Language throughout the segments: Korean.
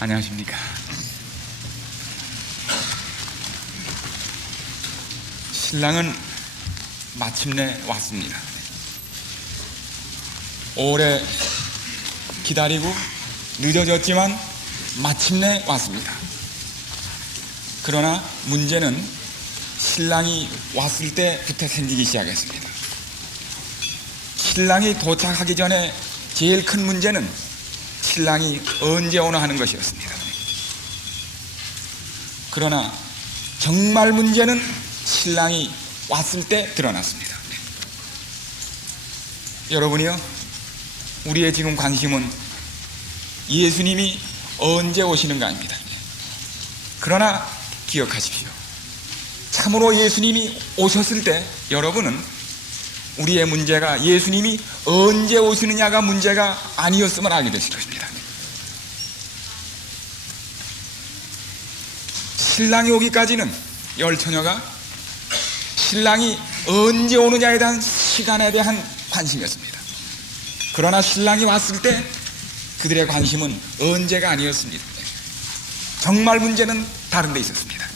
안녕하십니까. 신랑은 마침내 왔습니다. 오래 기다리고 늦어졌지만 마침내 왔습니다. 그러나 문제는 신랑이 왔을 때부터 생기기 시작했습니다. 신랑이 도착하기 전에 제일 큰 문제는 신랑이 언제 오나 하는 것이었습니다. 그러나 정말 문제는 신랑이 왔을 때 드러났습니다. 여러분이요, 우리의 지금 관심은 예수님이 언제 오시는가입니다. 그러나 기억하십시오. 참으로 예수님이 오셨을 때 여러분은 우리의 문제가 예수님이 언제 오시느냐가 문제가 아니었음을 알게 되실 것입니다. 신랑이 오기까지는 열처녀가 신랑이 언제 오느냐에 대한 시간에 대한 관심이었습니다. 그러나 신랑이 왔을 때 그들의 관심은 언제가 아니었습니다. 정말 문제는 다른 데 있었습니다.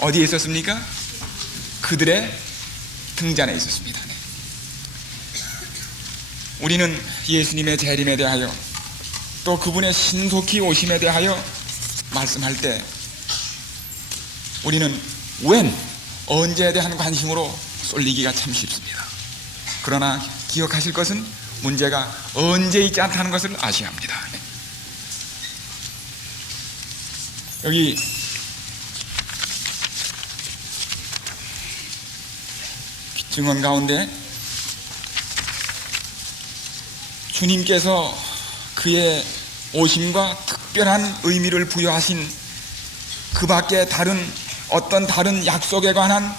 어디에 있었습니까? 그들의 등잔에 있었습니다. 우리는 예수님의 재림에 대하여 또 그분의 신속히 오심에 대하여 말씀할 때 우리는 언제에 대한 관심으로 쏠리기가 참 쉽습니다. 그러나 기억하실 것은 문제가 언제 있지 않다는 것을 아셔야 합니다. 여기 증언 가운데 주님께서 그의 오심과 특별한 의미를 부여하신 그 밖에 어떤 다른 약속에 관한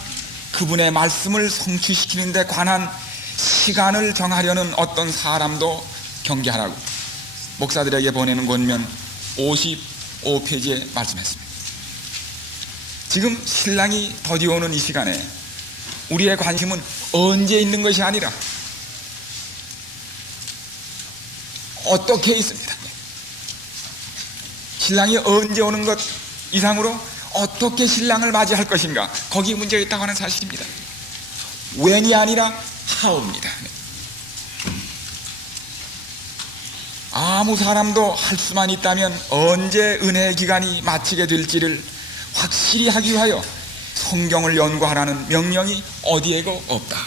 그분의 말씀을 성취시키는 데 관한 시간을 정하려는 어떤 사람도 경계하라고 목사들에게 보내는 권면 55페이지에 말씀했습니다. 지금 신랑이 더디오는 이 시간에 우리의 관심은 언제 있는 것이 아니라 어떻게 있습니다. 신랑이 언제 오는 것 이상으로 어떻게 신랑을 맞이할 것인가, 거기 문제가 있다고 하는 사실입니다. when이 아니라 how입니다. 아무 사람도 할 수만 있다면 언제 은혜의 기간이 마치게 될지를 확실히 하기 위하여 성경을 연구하라는 명령이 어디에도 없다.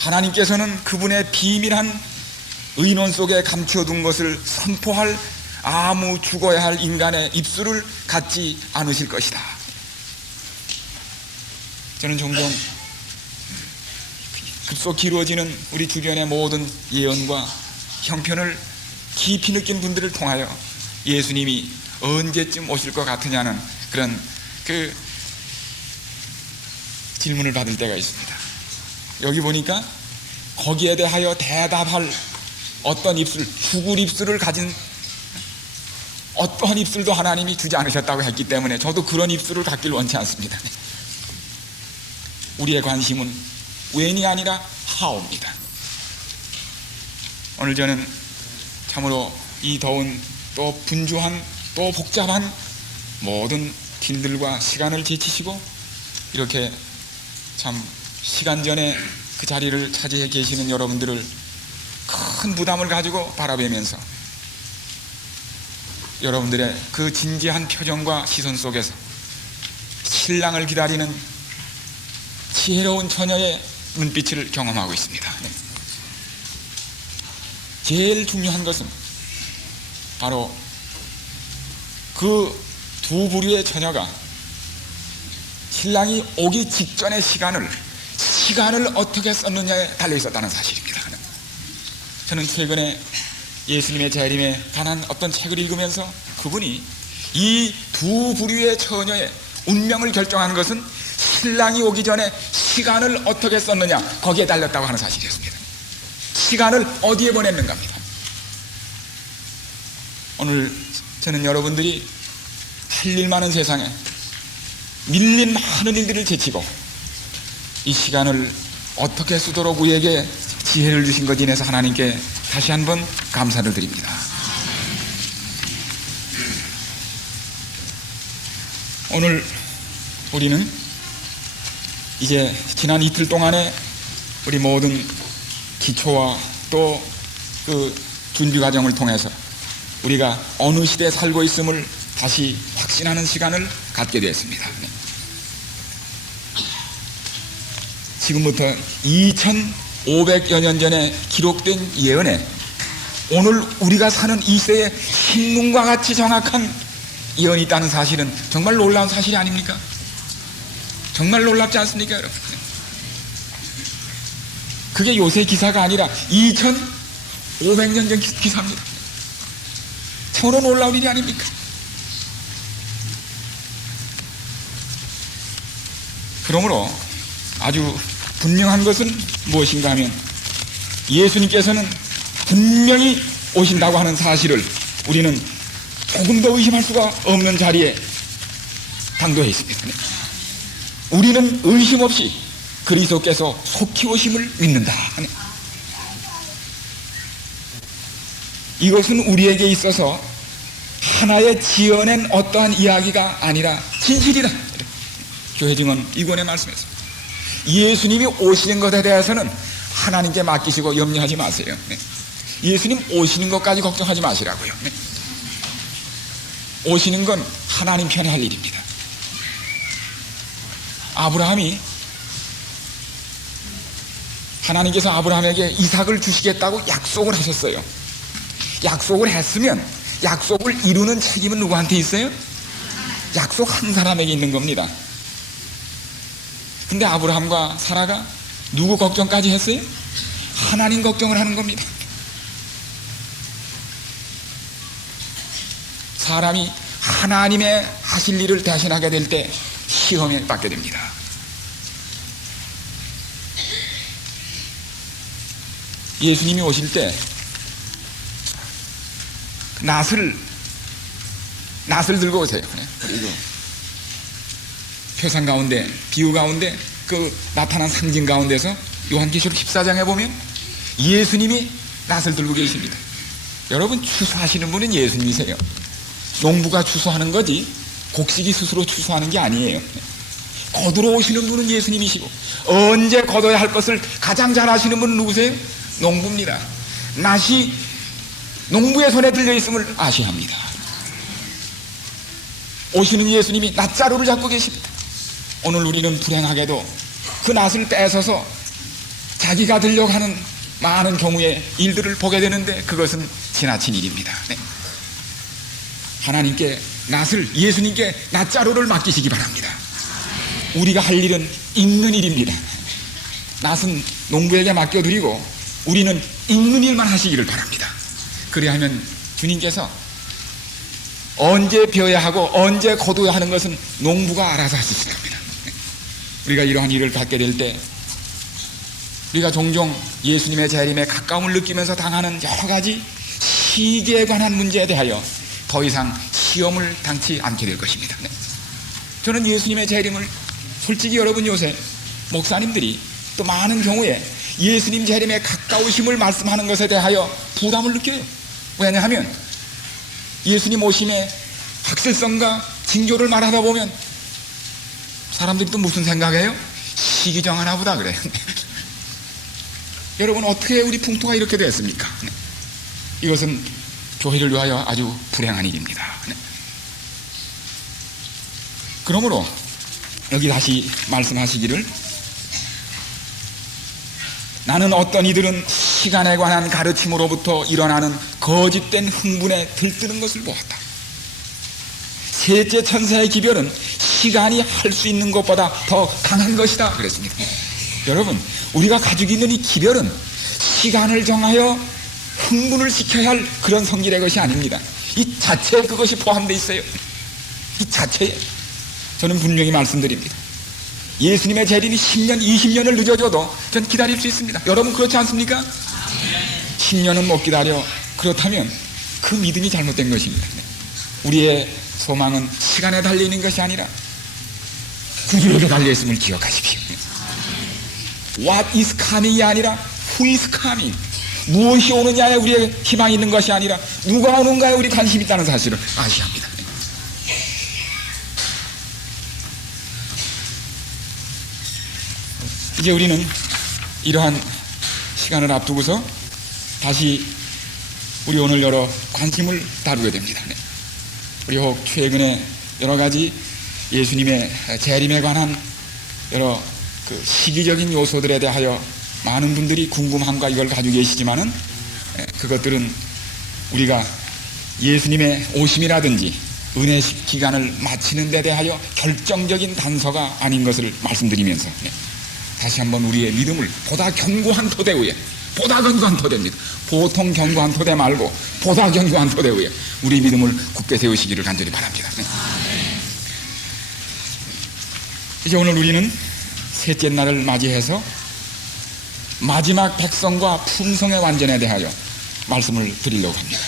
하나님께서는 그분의 비밀한 의논 속에 감춰둔 것을 선포할 아무 죽어야 할 인간의 입술을 갖지 않으실 것이다. 저는 종종 급속히 이루어지는 우리 주변의 모든 예언과 형편을 깊이 느낀 분들을 통하여 예수님이 언제쯤 오실 것 같으냐는 그런 질문을 받을 때가 있습니다. 여기 보니까 거기에 대하여 대답할 어떤 입술, 죽을 입술을 가진 어떠한 입술도 하나님이 주지 않으셨다고 했기 때문에 저도 그런 입술을 갖길 원치 않습니다. 우리의 관심은 when이 아니라 how입니다. 오늘 저는 참으로 이 더운 또 분주한 또 복잡한 모든 길들과 시간을 제치시고 이렇게 참 시간 전에 그 자리를 차지해 계시는 여러분들을 큰 부담을 가지고 바라보면서 여러분들의 그 진지한 표정과 시선 속에서 신랑을 기다리는 지혜로운 처녀의 눈빛을 경험하고 있습니다. 제일 중요한 것은 바로 그 두 부류의 처녀가 신랑이 오기 직전의 시간을 어떻게 썼느냐에 달려 있었다는 사실입니다. 저는 최근에 예수님의 재림에 관한 어떤 책을 읽으면서 그분이 이 두 부류의 처녀의 운명을 결정한 것은 신랑이 오기 전에 시간을 어떻게 썼느냐, 거기에 달렸다고 하는 사실이었습니다. 시간을 어디에 보냈는가 합니다. 오늘 저는 여러분들이 할 일 많은 세상에 밀린 많은 일들을 제치고 이 시간을 어떻게 쓰도록 우리에게 지혜를 주신 것 인해서 하나님께 다시 한번 감사를 드립니다. 오늘 우리는 이제 지난 이틀 동안에 우리 모든 기초와 또 그 준비 과정을 통해서 우리가 어느 시대에 살고 있음을 다시 확신하는 시간을 갖게 되었습니다. 지금부터 2500여 년 전에 기록된 예언에 오늘 우리가 사는 이 시대에 신문과 같이 정확한 예언이 있다는 사실은 정말 놀라운 사실이 아닙니까? 정말 놀랍지 않습니까, 여러분? 그게 요새 기사가 아니라 2500년 전 기사입니다. 참으로 놀라운 일이 아닙니까? 그러므로 아주 분명한 것은 무엇인가 하면 예수님께서는 분명히 오신다고 하는 사실을 우리는 조금 더 의심할 수가 없는 자리에 당도해 있습니다. 우리는 의심 없이 그리스도께서 속히 오심을 믿는다. 이것은 우리에게 있어서 하나의 지어낸 어떠한 이야기가 아니라 진실이다. 교회 증언 이권의 말씀에서 예수님이 오시는 것에 대해서는 하나님께 맡기시고 염려하지 마세요. 예수님 오시는 것까지 걱정하지 마시라고요. 오시는 건 하나님 편에 할 일입니다. 아브라함이 하나님께서 아브라함에게 이삭을 주시겠다고 약속을 하셨어요. 약속을 했으면 약속을 이루는 책임은 누구한테 있어요? 약속한 사람에게 있는 겁니다. 근데 아브라함과 사라가 누구 걱정까지 했어요? 하나님 걱정을 하는 겁니다. 사람이 하나님의 하실 일을 대신하게 될 때 시험에 받게 됩니다. 예수님이 오실 때 낫을 들고 오세요. 그리고 표상 가운데, 비유 가운데, 그 나타난 상징 가운데서 요한계시록 14장에 보면 예수님이 낫을 들고 계십니다. 여러분, 추수하시는 분은 예수님이세요. 농부가 추수하는 거지 곡식이 스스로 추수하는 게 아니에요. 거두러 오시는 분은 예수님이시고 언제 거둬야 할 것을 가장 잘 아시는 분은 누구세요? 농부입니다. 낫이 농부의 손에 들려 있음을 아셔야 합니다. 오시는 예수님이 낫자루를 잡고 계십니다. 오늘 우리는 불행하게도 그 낫을 뺏어서 자기가 들려고 하는 많은 경우의 일들을 보게 되는데 그것은 지나친 일입니다. 네. 하나님께 낫을, 예수님께 낫자루를 맡기시기 바랍니다. 우리가 할 일은 읽는 일입니다. 낫은 농부에게 맡겨드리고 우리는 읽는 일만 하시기를 바랍니다. 그래야 하면 주님께서 언제 벼야 하고 언제 거둬야 하는 것은 농부가 알아서 하실 겁니다. 우리가 이러한 일을 갖게 될 때 우리가 종종 예수님의 재림에 가까움을 느끼면서 당하는 여러 가지 시기에 관한 문제에 대하여 더 이상 시험을 당치 않게 될 것입니다. 저는 예수님의 재림을 솔직히 여러분 요새 목사님들이 또 많은 경우에 예수님 재림에 가까우심을 말씀하는 것에 대하여 부담을 느껴요. 왜냐하면 예수님 오심의 확실성과 징조를 말하다 보면 사람들이 또 무슨 생각해요? 시기정하나 보다 그래요. 여러분, 어떻게 우리 풍토가 이렇게 됐습니까? 이것은 교회를 위하여 아주 불행한 일입니다. 그러므로 여기 다시 말씀하시기를 나는 어떤 이들은 시간에 관한 가르침으로부터 일어나는 거짓된 흥분에 들뜨는 것을 보았다. 셋째 천사의 기별은 시간이 할 수 있는 것보다 더 강한 것이다 그랬습니다. 여러분, 우리가 가지고 있는 이 기별은 시간을 정하여 흥분을 시켜야 할 그런 성질의 것이 아닙니다. 이 자체에 그것이 포함되어 있어요. 이 자체에. 저는 분명히 말씀드립니다. 예수님의 재림이 10년, 20년을 늦어져도 전 기다릴 수 있습니다. 여러분 그렇지 않습니까? 10년은 못 기다려. 그렇다면 그 믿음이 잘못된 것입니다. 우리의 소망은 시간에 달려있는 것이 아니라 그들에게 달려있음을 기억하십시오. What is coming이 아니라 Who is coming. 무엇이 오느냐에 우리의 희망이 있는 것이 아니라 누가 오는가에 우리 관심이 있다는 사실을 아셔야 합니다. 이제 우리는 이러한 시간을 앞두고서 다시 우리 오늘 여러 관심을 다루게 됩니다. 우리 혹 최근에 여러 가지 예수님의 재림에 관한 여러 그 시기적인 요소들에 대하여 많은 분들이 궁금함과 이걸 가지고 계시지만은 그것들은 우리가 예수님의 오심이라든지 은혜 기간을 마치는 데 대하여 결정적인 단서가 아닌 것을 말씀드리면서 다시 한번 우리의 믿음을 보다 견고한 토대 위에, 보다 견고한 토대입니다. 보통 견고한 토대 말고 보다 견고한 토대 위에 우리 믿음을 굳게 세우시기를 간절히 바랍니다. 이제 오늘 우리는 셋째 날을 맞이해서 마지막 백성과 품성의 완전에 대하여 말씀을 드리려고 합니다.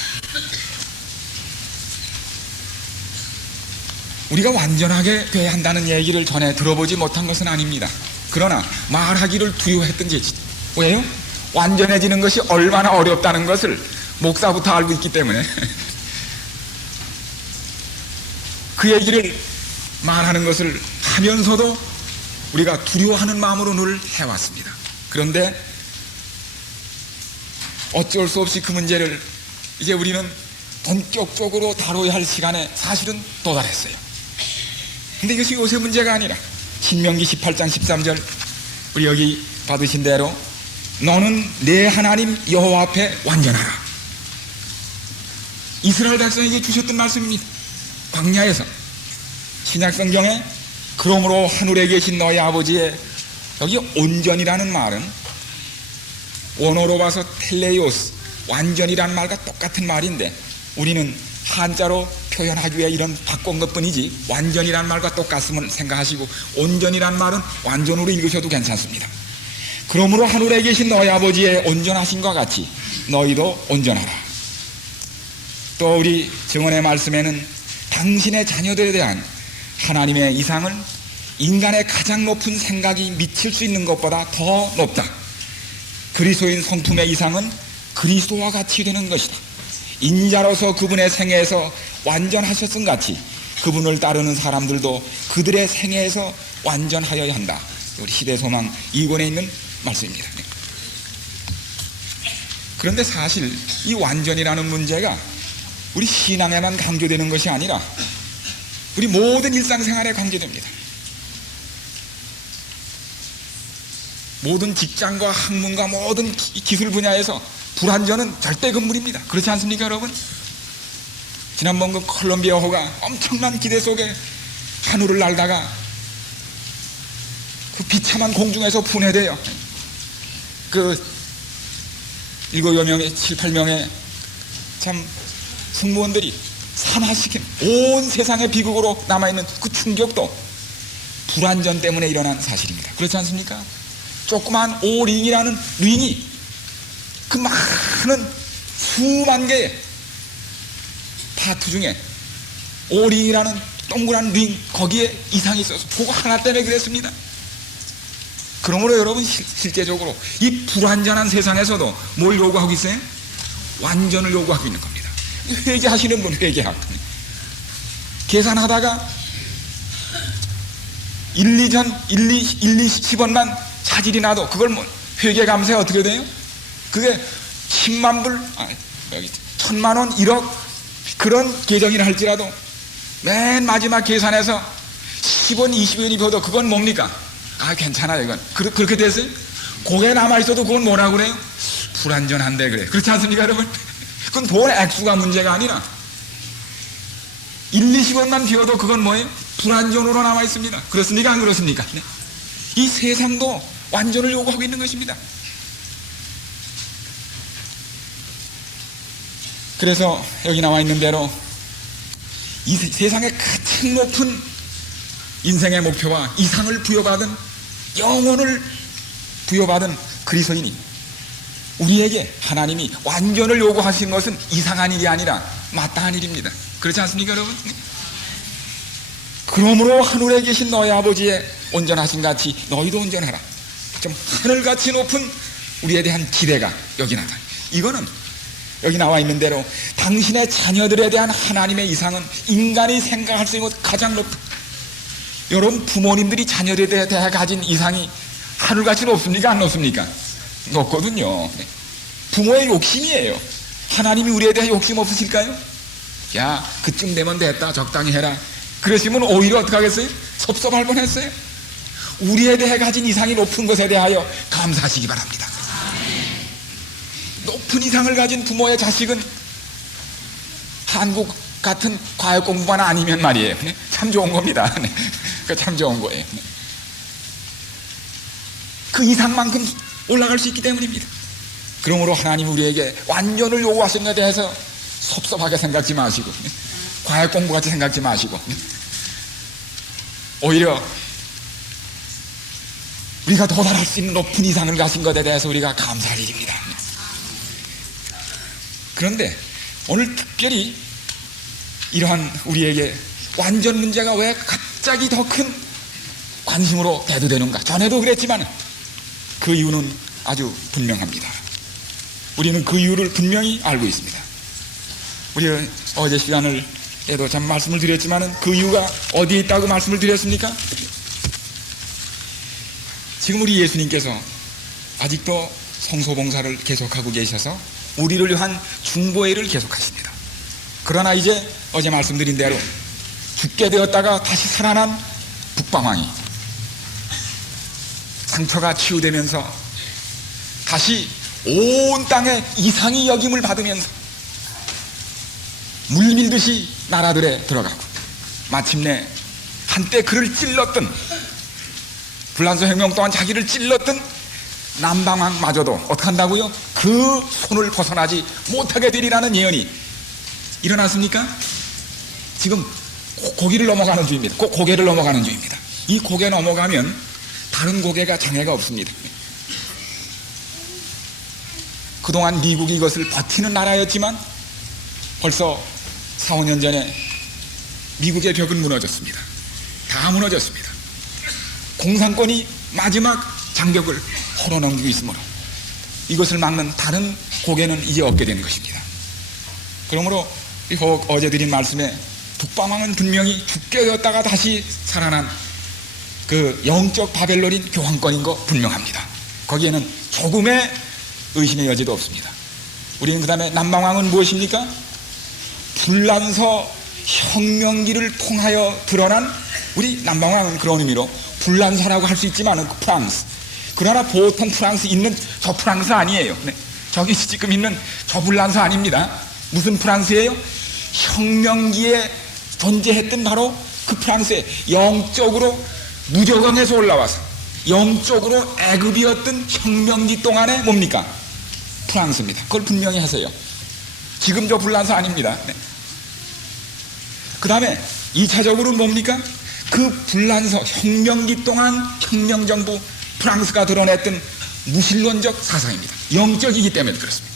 우리가 완전하게 돼야 한다는 얘기를 전에 들어보지 못한 것은 아닙니다. 그러나 말하기를 두려워했던지. 왜요? 완전해지는 것이 얼마나 어렵다는 것을 목사부터 알고 있기 때문에 그 얘기를 말하는 것을 하면서도 우리가 두려워하는 마음으로 늘 해왔습니다. 그런데 어쩔 수 없이 그 문제를 이제 우리는 본격적으로 다뤄야 할 시간에 사실은 도달했어요. 근데 이것이 요새 문제가 아니라 신명기 18장 13절 우리 여기 받으신 대로 너는 내 하나님 여호와 앞에 완전하라. 이스라엘 백성에게 주셨던 말씀입니다. 광야에서 신약성경에 그러므로 하늘에 계신 너희 아버지의 여기 온전이라는 말은 원어로 봐서 텔레이오스 완전이라는 말과 똑같은 말인데 우리는 한자로 표현하기 위해 이런 바꾼 것뿐이지 완전이라는 말과 똑같음을 생각하시고 온전이라는 말은 완전으로 읽으셔도 괜찮습니다. 그러므로 하늘에 계신 너희 아버지의 온전하심과 같이 너희도 온전하라. 또 우리 증언의 말씀에는 당신의 자녀들에 대한 하나님의 이상은 인간의 가장 높은 생각이 미칠 수 있는 것보다 더 높다. 그리스도인 성품의 이상은 그리스도와 같이 되는 것이다. 인자로서 그분의 생애에서 완전하셨음 같이 그분을 따르는 사람들도 그들의 생애에서 완전하여야 한다. 우리 시대소망 2권에 있는 말씀입니다. 그런데 사실 이 완전이라는 문제가 우리 신앙에만 강조되는 것이 아니라 우리 모든 일상생활에 강조됩니다. 모든 직장과 학문과 모든 기술 분야에서 불완전은 절대 금물입니다. 그렇지 않습니까, 여러분? 지난번 그 콜롬비아호가 엄청난 기대 속에 하늘을 날다가 그 비참한 공중에서 분해돼요. 그 7여 명의 7, 8명의 참 승무원들이 산화시킨 온 세상의 비극으로 남아있는 그 충격도 불완전 때문에 일어난 사실입니다. 그렇지 않습니까? 조그만 오링이라는 링이 그 많은 수만 개의 파트 중에 오링이라는 동그란 링 거기에 이상이 있어서 그거 하나 때문에 그랬습니다. 그러므로 여러분 실제적으로 이 불완전한 세상에서도 뭘 요구하고 있어요? 완전을 요구하고 있는 겁니다. 회계하시는 분 회계학 계산하다가 1, 2, 10원만 차질이 나도 그걸 뭐 회계감사에 어떻게 돼요? 그게 10만 불, 1000만 원, 1억 그런 계정이라 할지라도 맨 마지막 계산에서 10원, 20원이 비어도 그건 뭡니까? 아 괜찮아요 이건. 그렇게 됐어요? 고개 남아있어도 그건 뭐라고 그래요? 불완전한데 그래. 그렇지 않습니까 여러분? 그건 돈 액수가 문제가 아니라 1, 20원만 비어도 그건 뭐예요? 불완전으로 남아있습니다. 그렇습니까 안 그렇습니까? 네? 이 세상도 완전을 요구하고 있는 것입니다. 그래서 여기 나와 있는 대로 이 세상의 가장 높은 인생의 목표와 이상을 부여받은 영혼을 부여받은 그리스도인이 우리에게 하나님이 완전을 요구하신 것은 이상한 일이 아니라 마땅한 일입니다. 그렇지 않습니까 여러분? 그러므로 하늘에 계신 너희 아버지의 온전하신 같이 너희도 온전하라. 좀 하늘같이 높은 우리에 대한 기대가 여기 나다. 이거는 여기 나와 있는 대로 당신의 자녀들에 대한 하나님의 이상은 인간이 생각할 수 있는 것 가장 높은, 여러분 부모님들이 자녀들에 대해 가진 이상이 하늘같이 높습니까? 안 높습니까? 높거든요. 부모의 욕심이에요. 하나님이 우리에 대해 욕심 없으실까요? 야, 그쯤 되면 됐다, 적당히 해라. 그러시면 오히려 어떻게 하겠어요? 섭섭할 뻔했어요. 우리에 대해 가진 이상이 높은 것에 대하여 감사하시기 바랍니다. 높은 이상을 가진 부모의 자식은 한국 같은 과학 공부만 아니면 말이에요. 참 좋은 겁니다. 참 좋은 거예요. 그 이상만큼 올라갈 수 있기 때문입니다. 그러므로 하나님 우리에게 완전을 요구하시는 데 대해서 섭섭하게 생각지 마시고, 과학 공부같이 생각지 마시고, 오히려 우리가 도달할 수 있는 높은 이상을 가신 것에 대해서 우리가 감사할 일입니다. 그런데 오늘 특별히 이러한 우리에게 완전 문제가 왜 갑자기 더 큰 관심으로 대두되는가? 전에도 그랬지만 그 이유는 아주 분명합니다. 우리는 그 이유를 분명히 알고 있습니다. 우리 어제 시간에도 참 말씀을 드렸지만 그 이유가 어디에 있다고 말씀을 드렸습니까? 지금 우리 예수님께서 아직도 성소봉사를 계속하고 계셔서 우리를 위한 중보회를 계속하십니다. 그러나 이제 어제 말씀드린 대로 죽게 되었다가 다시 살아난 북방왕이 상처가 치유되면서 다시 온 땅에 이상히 여김을 받으면서 물밀듯이 나라들에 들어가고 마침내 한때 그를 찔렀던, 불란서 혁명 동안 자기를 찔렀던 남방왕마저도 어떻게 한다고요? 그 손을 벗어나지 못하게 되리라는 예언이 일어났습니까? 지금 고기를 넘어가는 중입니다. 고개를 넘어가는 중입니다. 이 고개 넘어가면 다른 고개가 장애가 없습니다. 그동안 미국이 이것을 버티는 나라였지만 벌써 4, 5년 전에 미국의 벽은 무너졌습니다. 다 무너졌습니다. 공산권이 마지막 장벽을 헐어넘기고 있으므로 이것을 막는 다른 고개는 이제 없게 되는 것입니다. 그러므로 어제 드린 말씀에 북방왕은 분명히 죽게 되었다가 다시 살아난 그 영적 바벨론인 교황권인 거 분명합니다. 거기에는 조금의 의심의 여지도 없습니다. 우리는 그 다음에 남방왕은 무엇입니까? 불란서 혁명기를 통하여 드러난, 우리 남방왕은 그런 의미로 불란서라고 할 수 있지만 프랑스, 그러나 보통 프랑스 있는 저 프랑스 아니에요. 네. 저기 지금 있는 저 불란서 아닙니다. 무슨 프랑스예요? 혁명기에 존재했던 바로 그 프랑스에 영적으로 무저강에서 올라와서 영적으로 애굽이었던 혁명기 동안에 뭡니까? 프랑스입니다. 그걸 분명히 하세요. 지금 저 불란서 아닙니다. 네. 그 다음에 2차적으로 뭡니까? 그 불란서 혁명기 동안 혁명정부 프랑스가 드러냈던 무신론적 사상입니다. 영적이기 때문에 그렇습니다.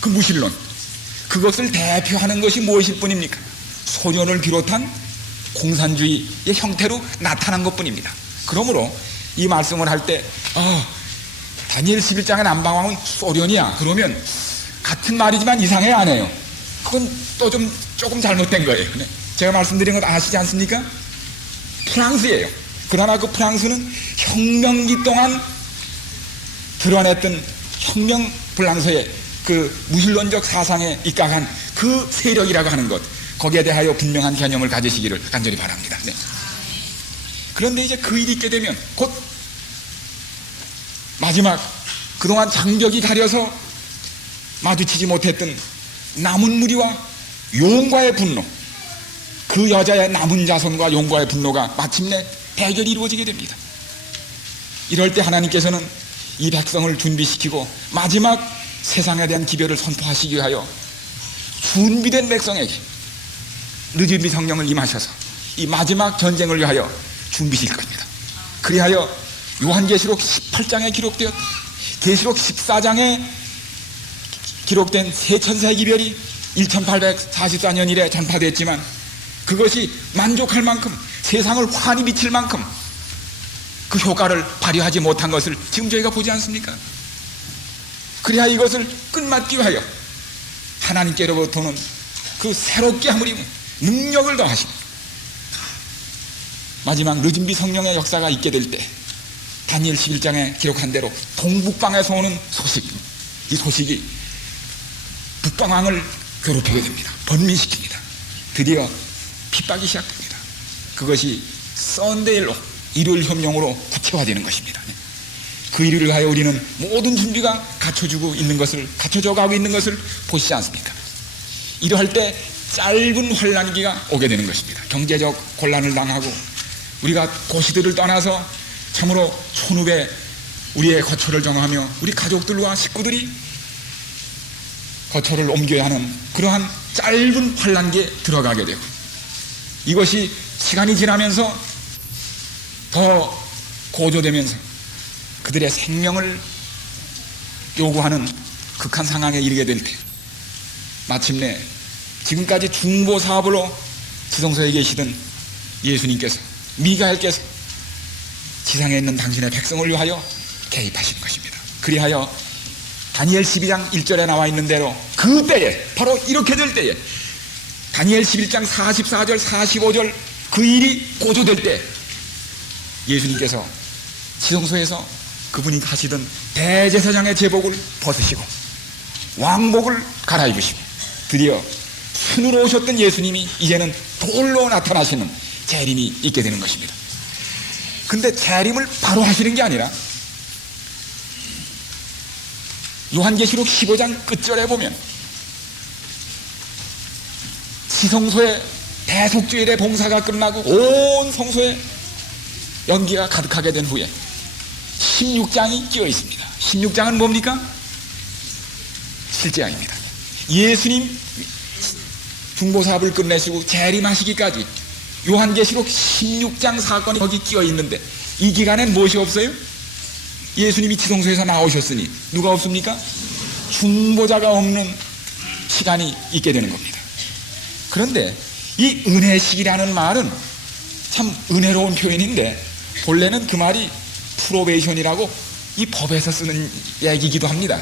그 무신론, 그것을 대표하는 것이 무엇일 뿐입니까? 소련을 비롯한 공산주의의 형태로 나타난 것뿐입니다. 그러므로 이 말씀을 할 때 다니엘 11장의 남방왕은 소련이야 그러면 같은 말이지만 이상해 안 해요. 그건 또 조금 잘못된 거예요. 제가 말씀드린 것 아시지 않습니까? 프랑스예요. 그러나 그 프랑스는 혁명기 동안 드러냈던 혁명 불란서의 그 무신론적 사상에 입각한 그 세력이라고 하는 것, 거기에 대하여 분명한 개념을 가지시기를 간절히 바랍니다. 네. 그런데 이제 그 일이 있게 되면 곧 마지막 그동안 장벽이 가려서 마주치지 못했던 남은 무리와 용과의 분노, 그 여자의 남은 자손과 용과의 분노가 마침내 대결이 이루어지게 됩니다. 이럴 때 하나님께서는 이 백성을 준비시키고 마지막 세상에 대한 기별을 선포하시기 위하여 준비된 백성에게 늦은비 성령을 임하셔서 이 마지막 전쟁을 위하여 준비실 겁니다. 그리하여 요한계시록 18장에 기록되었, 계시록 14장에 기록된 세 천사의 기별이 1844년 이래 전파됐지만 그것이 만족할 만큼, 세상을 환히 비칠 만큼 그 효과를 발휘하지 못한 것을 지금 저희가 보지 않습니까? 그래야 이것을 끝맞기 위하여 하나님께로부터는 그 새롭게 하무리고 능력을 더하시고 마지막 늦은비 성령의 역사가 있게 될 때 다니엘 11장에 기록한 대로 동북방에서 오는 소식, 이 소식이 북방왕을 괴롭히게 됩니다. 번민시킵니다. 드디어 핍박이 시작됩니다. 그것이 썬데일로, 일요일 협령으로 구체화되는 것입니다. 그 일을 하여 우리는 모든 준비가 갖춰져 가고 있는 것을 보시지 않습니까? 이러할 때 짧은 환란기가 오게 되는 것입니다. 경제적 곤란을 당하고 우리가 고시들을 떠나서 참으로 촌읍에 우리의 거처를 정하며 우리 가족들과 식구들이 거처를 옮겨야 하는 그러한 짧은 환란기에 들어가게 되고, 이것이 시간이 지나면서 더 고조되면서 그들의 생명을 요구하는 극한 상황에 이르게 될 때, 마침내 지금까지 중보 사업으로 지성소에 계시던 예수님께서, 미가엘께서 지상에 있는 당신의 백성을 위하여 개입하신 것입니다. 그리하여 다니엘 12장 1절에 나와 있는 대로 그때에, 바로 이렇게 될 때에, 다니엘 11장 44절 45절 그 일이 고조될 때 예수님께서 지성소에서 그분이 하시던 대제사장의 제복을 벗으시고 왕복을 갈아입으시고 드디어 순으로 오셨던 예수님이 이제는 돌로 나타나시는 재림이 있게 되는 것입니다. 근데 재림을 바로 하시는 게 아니라 요한계시록 15장 끝절에 보면 지성소의 대속죄일의 봉사가 끝나고 온 성소에 연기가 가득하게 된 후에 16장이 끼어 있습니다. 16장은 뭡니까? 실제양입니다. 예수님 중보사업을 끝내시고 재림하시기까지 요한계시록 16장 사건이 거기 끼어 있는데, 이 기간엔 무엇이 없어요? 예수님이 지성소에서 나오셨으니 누가 없습니까? 중보자가 없는 시간이 있게 되는 겁니다. 그런데 이 은혜식이라는 말은 참 은혜로운 표현인데, 본래는 그 말이 프로베이션이라고 이 법에서 쓰는 얘기이기도 합니다.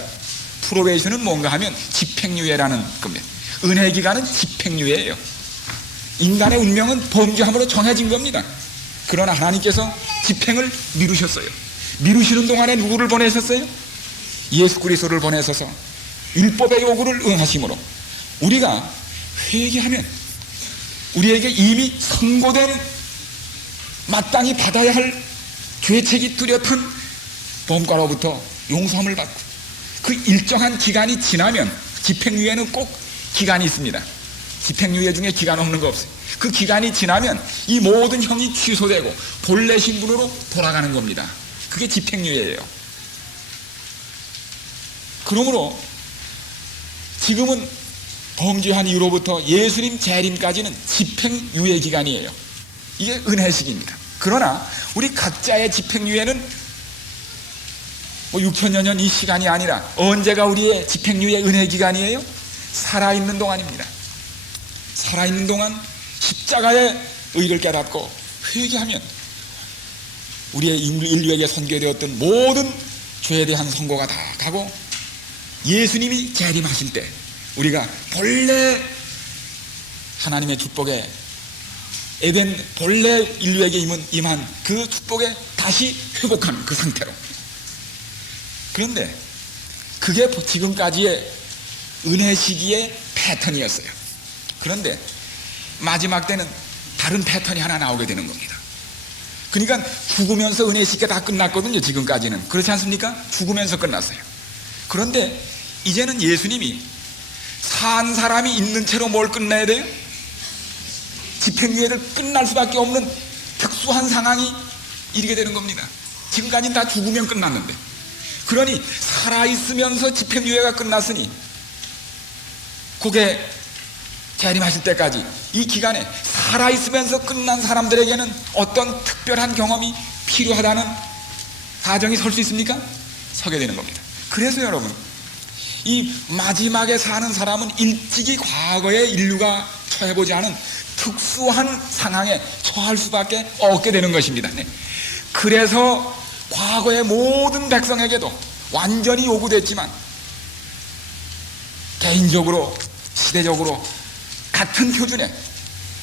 프로베이션은 뭔가 하면 집행유예라는 겁니다. 은혜기간은 집행유예예요. 인간의 운명은 범죄함으로 정해진 겁니다. 그러나 하나님께서 집행을 미루셨어요. 미루시는 동안에 누구를 보내셨어요? 예수 그리스도를 보내셔서 율법의 요구를 응하심으로 우리가 회개하면 우리에게 이미 선고된 마땅히 받아야 할 죄책이 뚜렷한 범과로부터 용서함을 받고, 그 일정한 기간이 지나면, 집행유예는 꼭 기간이 있습니다. 집행유예 중에 기간 없는 거 없어요. 그 기간이 지나면 이 모든 형이 취소되고 본래 신분으로 돌아가는 겁니다. 그게 집행유예예요. 그러므로 지금은 범죄한 이후로부터 예수님 재림까지는 집행유예 기간이에요. 이게 은혜식입니다. 그러나 우리 각자의 집행유예는 6천여 년 이 시간이 아니라 언제가 우리의 집행유예 은혜 기간이에요? 살아있는 동안입니다. 살아있는 동안 십자가의 의를 깨닫고 회개하면 우리의 인류에게 선교되었던 모든 죄에 대한 선고가 다 가고, 예수님이 재림하실 때 우리가 본래 하나님의 축복에 에덴 본래 인류에게 임한 그 축복에 다시 회복한 그 상태로. 그런데 그게 지금까지의 은혜 시기의 패턴이었어요. 그런데 마지막 때는 다른 패턴이 하나 나오게 되는 겁니다. 그러니까 죽으면서 은혜 시기가 다 끝났거든요. 지금까지는 그렇지 않습니까? 죽으면서 끝났어요. 그런데 이제는 예수님이 산 사람이 있는 채로 뭘 끝내야 돼요? 집행유예를 끝날 수밖에 없는 특수한 상황이 이르게 되는 겁니다. 지금까지는 다 죽으면 끝났는데, 그러니 살아있으면서 집행유예가 끝났으니 그게 재림하실 때까지 이 기간에 살아있으면서 끝난 사람들에게는 어떤 특별한 경험이 필요하다는 가정이 설 수 있습니까? 서게 되는 겁니다. 그래서 여러분, 이 마지막에 사는 사람은 일찍이 과거의 인류가 처해보지 않은 특수한 상황에 처할 수밖에 없게 되는 것입니다. 그래서 과거의 모든 백성에게도 완전히 요구됐지만, 개인적으로 시대적으로 같은 표준에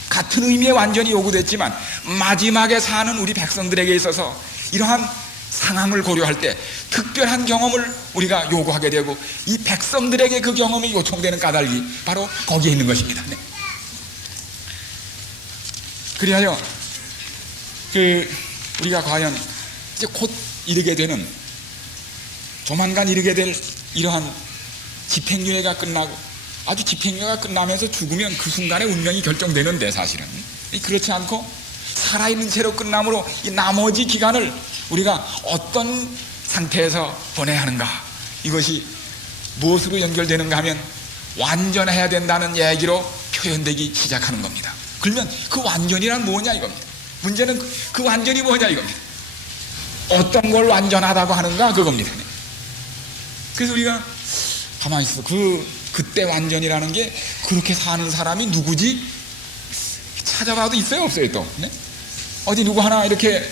같은 의미에 완전히 요구됐지만, 마지막에 사는 우리 백성들에게 있어서 이러한 상황을 고려할 때 특별한 경험을 우리가 요구하게 되고, 이 백성들에게 그 경험이 요청되는 까닭이 바로 거기에 있는 것입니다. 네. 그리하여 우리가 과연 이제 곧 이르게 되는, 조만간 이르게 될 이러한 집행유예가 끝나고, 아주 집행유예가 끝나면서 죽으면 그 순간에 운명이 결정되는데, 사실은 그렇지 않고 살아있는 채로 끝남으로 이 나머지 기간을 우리가 어떤 상태에서 보내야 하는가, 이것이 무엇으로 연결되는가 하면 완전해야 된다는 얘기로 표현되기 시작하는 겁니다. 그러면 그 완전이란 뭐냐 이겁니다. 문제는 그 완전이 뭐냐 이겁니다. 어떤 걸 완전하다고 하는가 그겁니다. 그래서 우리가 가만히 있어, 그때 완전이라는 게 그렇게 사는 사람이 누구지? 찾아봐도 있어요 없어요 또? 네? 어디 누구 하나 이렇게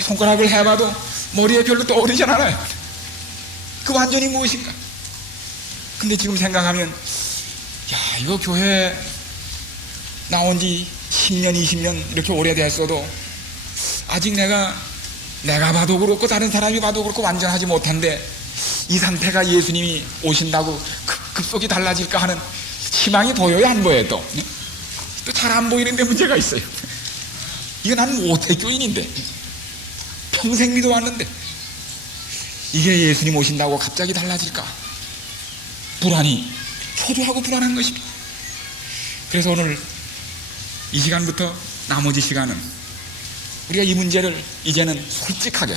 손가락을 해봐도 머리에 별로 떠오르지 않아요. 그 완전이 무엇인가? 근데 지금 생각하면, 야, 이거 교회 나온 지 10년 20년 이렇게 오래됐어도 아직 내가 봐도 그렇고 다른 사람이 봐도 그렇고 완전하지 못한데, 이 상태가 예수님이 오신다고 급속히 달라질까 하는 희망이 보여요 안 보여요 또? 네? 또 잘 안 보이는데 문제가 있어요. 이거 나는 모태교인인데 평생 믿어왔는데 이게 예수님 오신다고 갑자기 달라질까? 불안이 초조하고 불안한 것입니다. 그래서 오늘 이 시간부터 나머지 시간은 우리가 이 문제를 이제는 솔직하게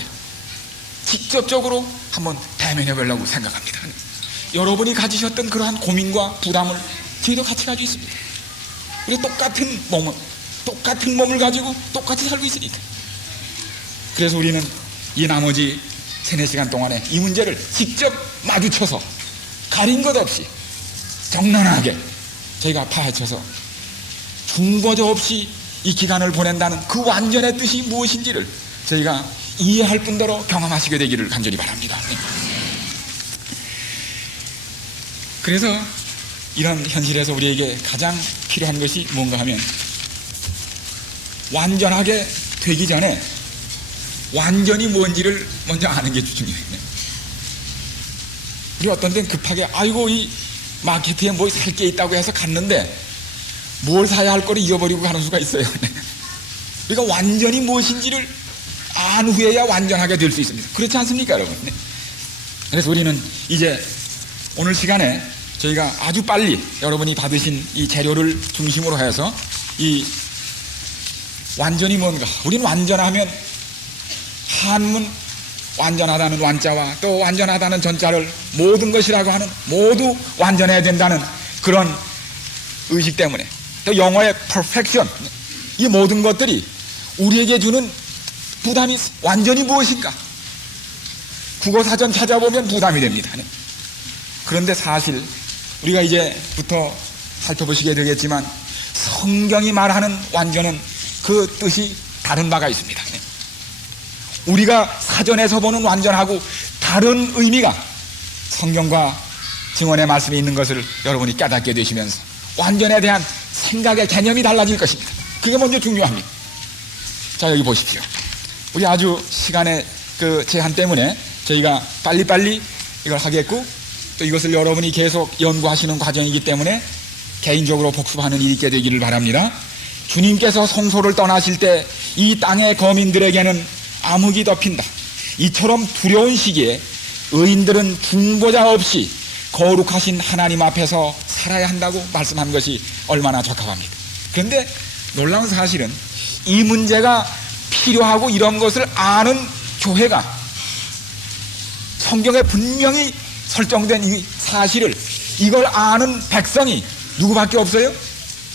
직접적으로 한번 대면해 보려고 생각합니다. 여러분이 가지셨던 그러한 고민과 부담을 저희도 같이 가지고 있습니다. 우리가 똑같은 몸을 가지고 똑같이 살고 있으니까. 그래서 우리는 이 나머지 3-4시간 동안에 이 문제를 직접 마주쳐서 가린 것 없이 정론하게 저희가 파헤쳐서 중거저 없이 이 기간을 보낸다는 그 완전의 뜻이 무엇인지를 저희가 이해할 뿐더러 경험하시게 되기를 간절히 바랍니다. 그래서 이런 현실에서 우리에게 가장 필요한 것이 뭔가 하면, 완전하게 되기 전에 완전히 뭔지를 먼저 아는 게 중요해요. 우리 어떤 데는 급하게 아이고 이 마케트에 뭐 살 게 있다고 해서 갔는데 뭘 사야 할 거를 잊어버리고 가는 수가 있어요. 그러니까 완전히 무엇인지를 안 후에야 완전하게 될 수 있습니다. 그렇지 않습니까 여러분? 그래서 우리는 이제 오늘 시간에 저희가 아주 빨리 여러분이 받으신 이 재료를 중심으로 해서 이 완전히 뭔가, 우리는 완전하면 한문 완전하다는 완자와 또 완전하다는 전자를 모든 것이라고 하는, 모두 완전해야 된다는 그런 의식 때문에, 또 영어의 perfection, 이 모든 것들이 우리에게 주는 부담이 완전히 무엇인가? 국어사전 찾아보면 부담이 됩니다. 그런데 사실 우리가 이제부터 살펴보시게 되겠지만 성경이 말하는 완전은 그 뜻이 다른 바가 있습니다. 우리가 사전에서 보는 완전하고 다른 의미가 성경과 증언의 말씀이 있는 것을 여러분이 깨닫게 되시면서 완전에 대한 생각의 개념이 달라질 것입니다. 그게 먼저 중요합니다. 자, 여기 보십시오. 우리 아주 시간의 그 제한 때문에 저희가 빨리빨리 이걸 하겠고, 또 이것을 여러분이 계속 연구하시는 과정이기 때문에 개인적으로 복습하는 일이 있게 되기를 바랍니다. 주님께서 성소를 떠나실 때 이 땅의 거민들에게는 암흑이 덮인다. 이처럼 두려운 시기에 의인들은 중보자 없이 거룩하신 하나님 앞에서 살아야 한다고 말씀한 것이 얼마나 적합합니다. 그런데 놀라운 사실은 이 문제가 필요하고 이런 것을 아는 교회가, 성경에 분명히 설정된 이 사실을, 이걸 아는 백성이 누구밖에 없어요?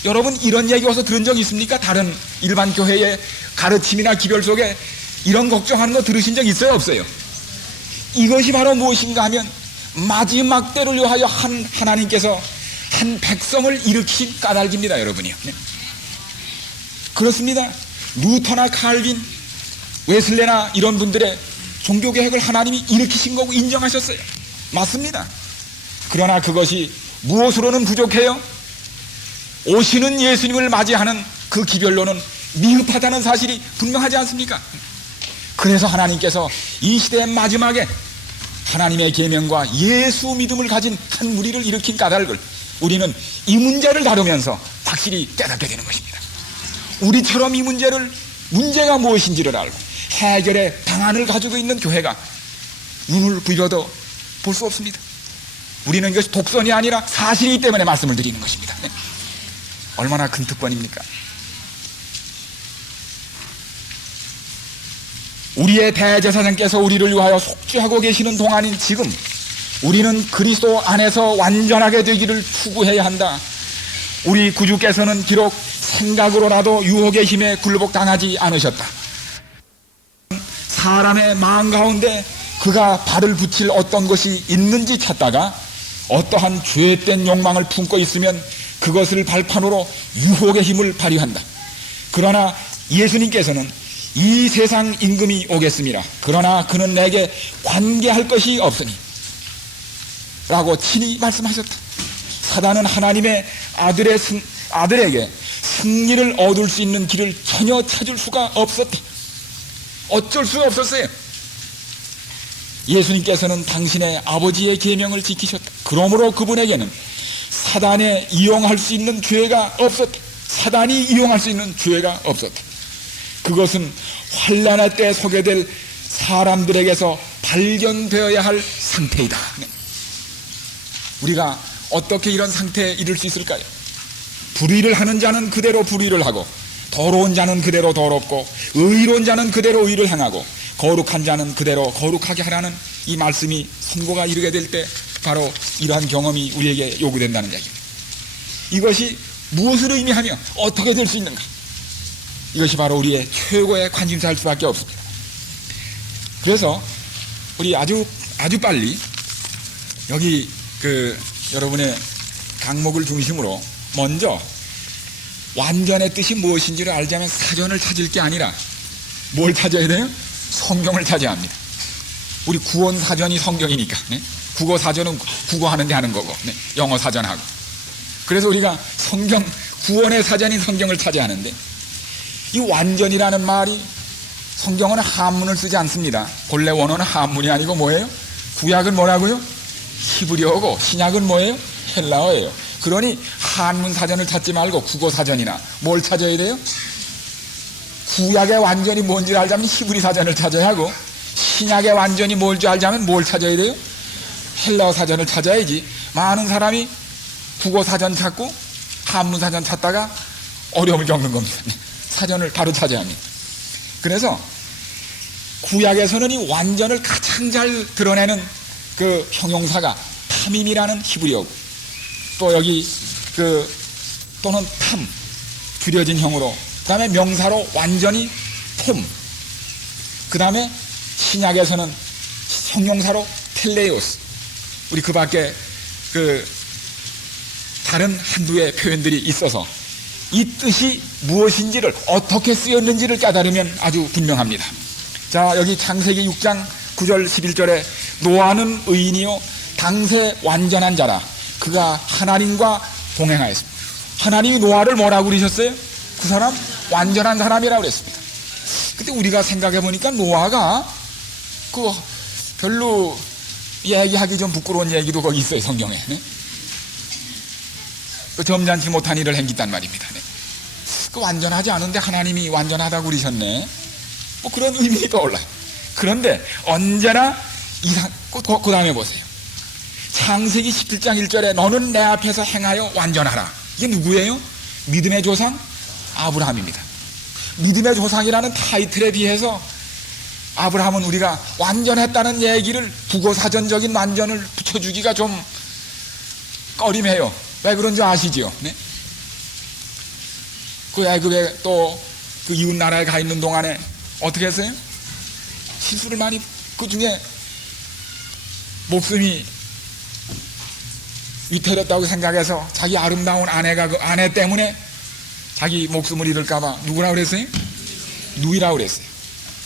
여러분 이런 얘기 와서 들은 적 있습니까? 다른 일반 교회의 가르침이나 기별 속에 이런 걱정하는 거 들으신 적 있어요 없어요? 이것이 바로 무엇인가 하면 마지막 때를 위하여 하나님께서 한 백성을 일으키신 까닭입니다 여러분이요. 그렇습니다. 루터나 칼빈, 웨슬레나 이런 분들의 종교개혁을 하나님이 일으키신 거고 인정하셨어요. 맞습니다. 그러나 그것이 무엇으로는 부족해요? 오시는 예수님을 맞이하는 그 기별로는 미흡하다는 사실이 분명하지 않습니까? 그래서 하나님께서 이 시대의 마지막에 하나님의 계명과 예수 믿음을 가진 한 무리를 일으킨 까닭을 우리는 이 문제를 다루면서 확실히 깨닫게 되는 것입니다. 우리처럼 이 문제가 무엇인지를 알고 해결의 방안을 가지고 있는 교회가 눈을 부여도 볼 수 없습니다. 우리는 이것이 독선이 아니라 사실이기 때문에 말씀을 드리는 것입니다. 얼마나 큰 특권입니까? 우리의 대제사장께서 우리를 위하여 속죄하고 계시는 동안인 지금 우리는 그리스도 안에서 완전하게 되기를 추구해야 한다. 우리 구주께서는 비록 생각으로라도 유혹의 힘에 굴복당하지 않으셨다. 사람의 마음 가운데 그가 발을 붙일 어떤 것이 있는지 찾다가 어떠한 죄된 욕망을 품고 있으면 그것을 발판으로 유혹의 힘을 발휘한다. 그러나 예수님께서는 이 세상 임금이 오겠습니다. 그러나 그는 내게 관계할 것이 없으니 라고 친히 말씀하셨다. 사단은 하나님의 아들에게 승리를 얻을 수 있는 길을 전혀 찾을 수가 없었다. 어쩔 수가 없었어요. 예수님께서는 당신의 아버지의 계명을 지키셨다. 그러므로 그분에게는 사단에 이용할 수 있는 죄가 없었다. 사단이 이용할 수 있는 죄가 없었다. 그것은 환난의 때에 서게 될 사람들에게서 발견되어야 할 상태이다. 우리가 어떻게 이런 상태에 이를 수 있을까요? 불의를 하는 자는 그대로 불의를 하고, 더러운 자는 그대로 더럽고, 의로운 자는 그대로 의를 행하고, 거룩한 자는 그대로 거룩하게 하라는 이 말씀이 선고가 이르게 될 때 바로 이러한 경험이 우리에게 요구된다는 이야기입니다. 이것이 무엇을 의미하며 어떻게 될 수 있는가? 이것이 바로 우리의 최고의 관심사일 수밖에 없습니다. 그래서 우리 아주 빨리 여기 여러분의 강목을 중심으로 먼저 완전의 뜻이 무엇인지를 알자면 사전을 찾을 게 아니라 뭘 찾아야 돼요? 성경을 찾아야 합니다. 우리 구원 사전이 성경이니까, 네? 국어 사전은 국어하는데 하는 거고, 네? 영어 사전하고. 그래서 우리가 구원의 사전인 성경을 찾아야 하는데, 이 완전이라는 말이 성경은 한문을 쓰지 않습니다. 본래 원어는 한문이 아니고 뭐예요? 구약은 뭐라고요? 히브리어고, 신약은 뭐예요? 헬라어예요. 그러니 한문 사전을 찾지 말고 국어 사전이나 뭘 찾아야 돼요? 구약의 완전히 뭔지를 알자면 히브리 사전을 찾아야 하고, 신약의 완전히 뭔지 알자면 뭘 찾아야 돼요? 헬라어 사전을 찾아야지. 많은 사람이 국어 사전 찾고 한문 사전 찾다가 어려움을 겪는 겁니다. 사전을 바로 찾아야 합니다. 그래서 구약에서는 이 완전을 가장 잘 드러내는 그 형용사가 탐임이라는 히브리어고, 또 여기 또는 탐 줄여진 형으로, 그 다음에 명사로 완전히 톰, 그 다음에 신약에서는 형용사로 텔레오스, 우리 그 밖에 다른 한두의 표현들이 있어서 이 뜻이 무엇인지를 어떻게 쓰였는지를 깨달으면 아주 분명합니다. 자, 여기 창세기 6장 9절 11절에 노아는 의인이요 당세 완전한 자라 그가 하나님과 동행하였습니다. 하나님이 노아를 뭐라고 그러셨어요? 그 사람 완전한 사람이라고 그랬습니다. 근데 우리가 생각해 보니까 노아가 별로 얘기하기 좀 부끄러운 얘기도 거기 있어요, 성경에. 네? 점잖지 못한 일을 행했단 말입니다. 네. 완전하지 않은데 하나님이 완전하다고 그러셨네. 뭐 그런 의미가 떠올라요. 그런데 언제나 그 다음에 보세요. 창세기 17장 1절에 너는 내 앞에서 행하여 완전하라. 이게 누구예요? 믿음의 조상 아브라함입니다. 믿음의 조상이라는 타이틀에 비해서 아브라함은 우리가 완전했다는 얘기를 국어사전적인 완전을 붙여주기가 좀 꺼림해요. 왜 그런 줄 아시지요? 네? 애굽에 또 그 이웃 나라에 가 있는 동안에 어떻게 했어요? 실수를 많이, 그 중에 목숨이 위태롭다고 생각해서 자기 아름다운 아내가 그 아내 때문에 자기 목숨을 잃을까봐 누구라고 그랬어요? 누이라고 그랬어요.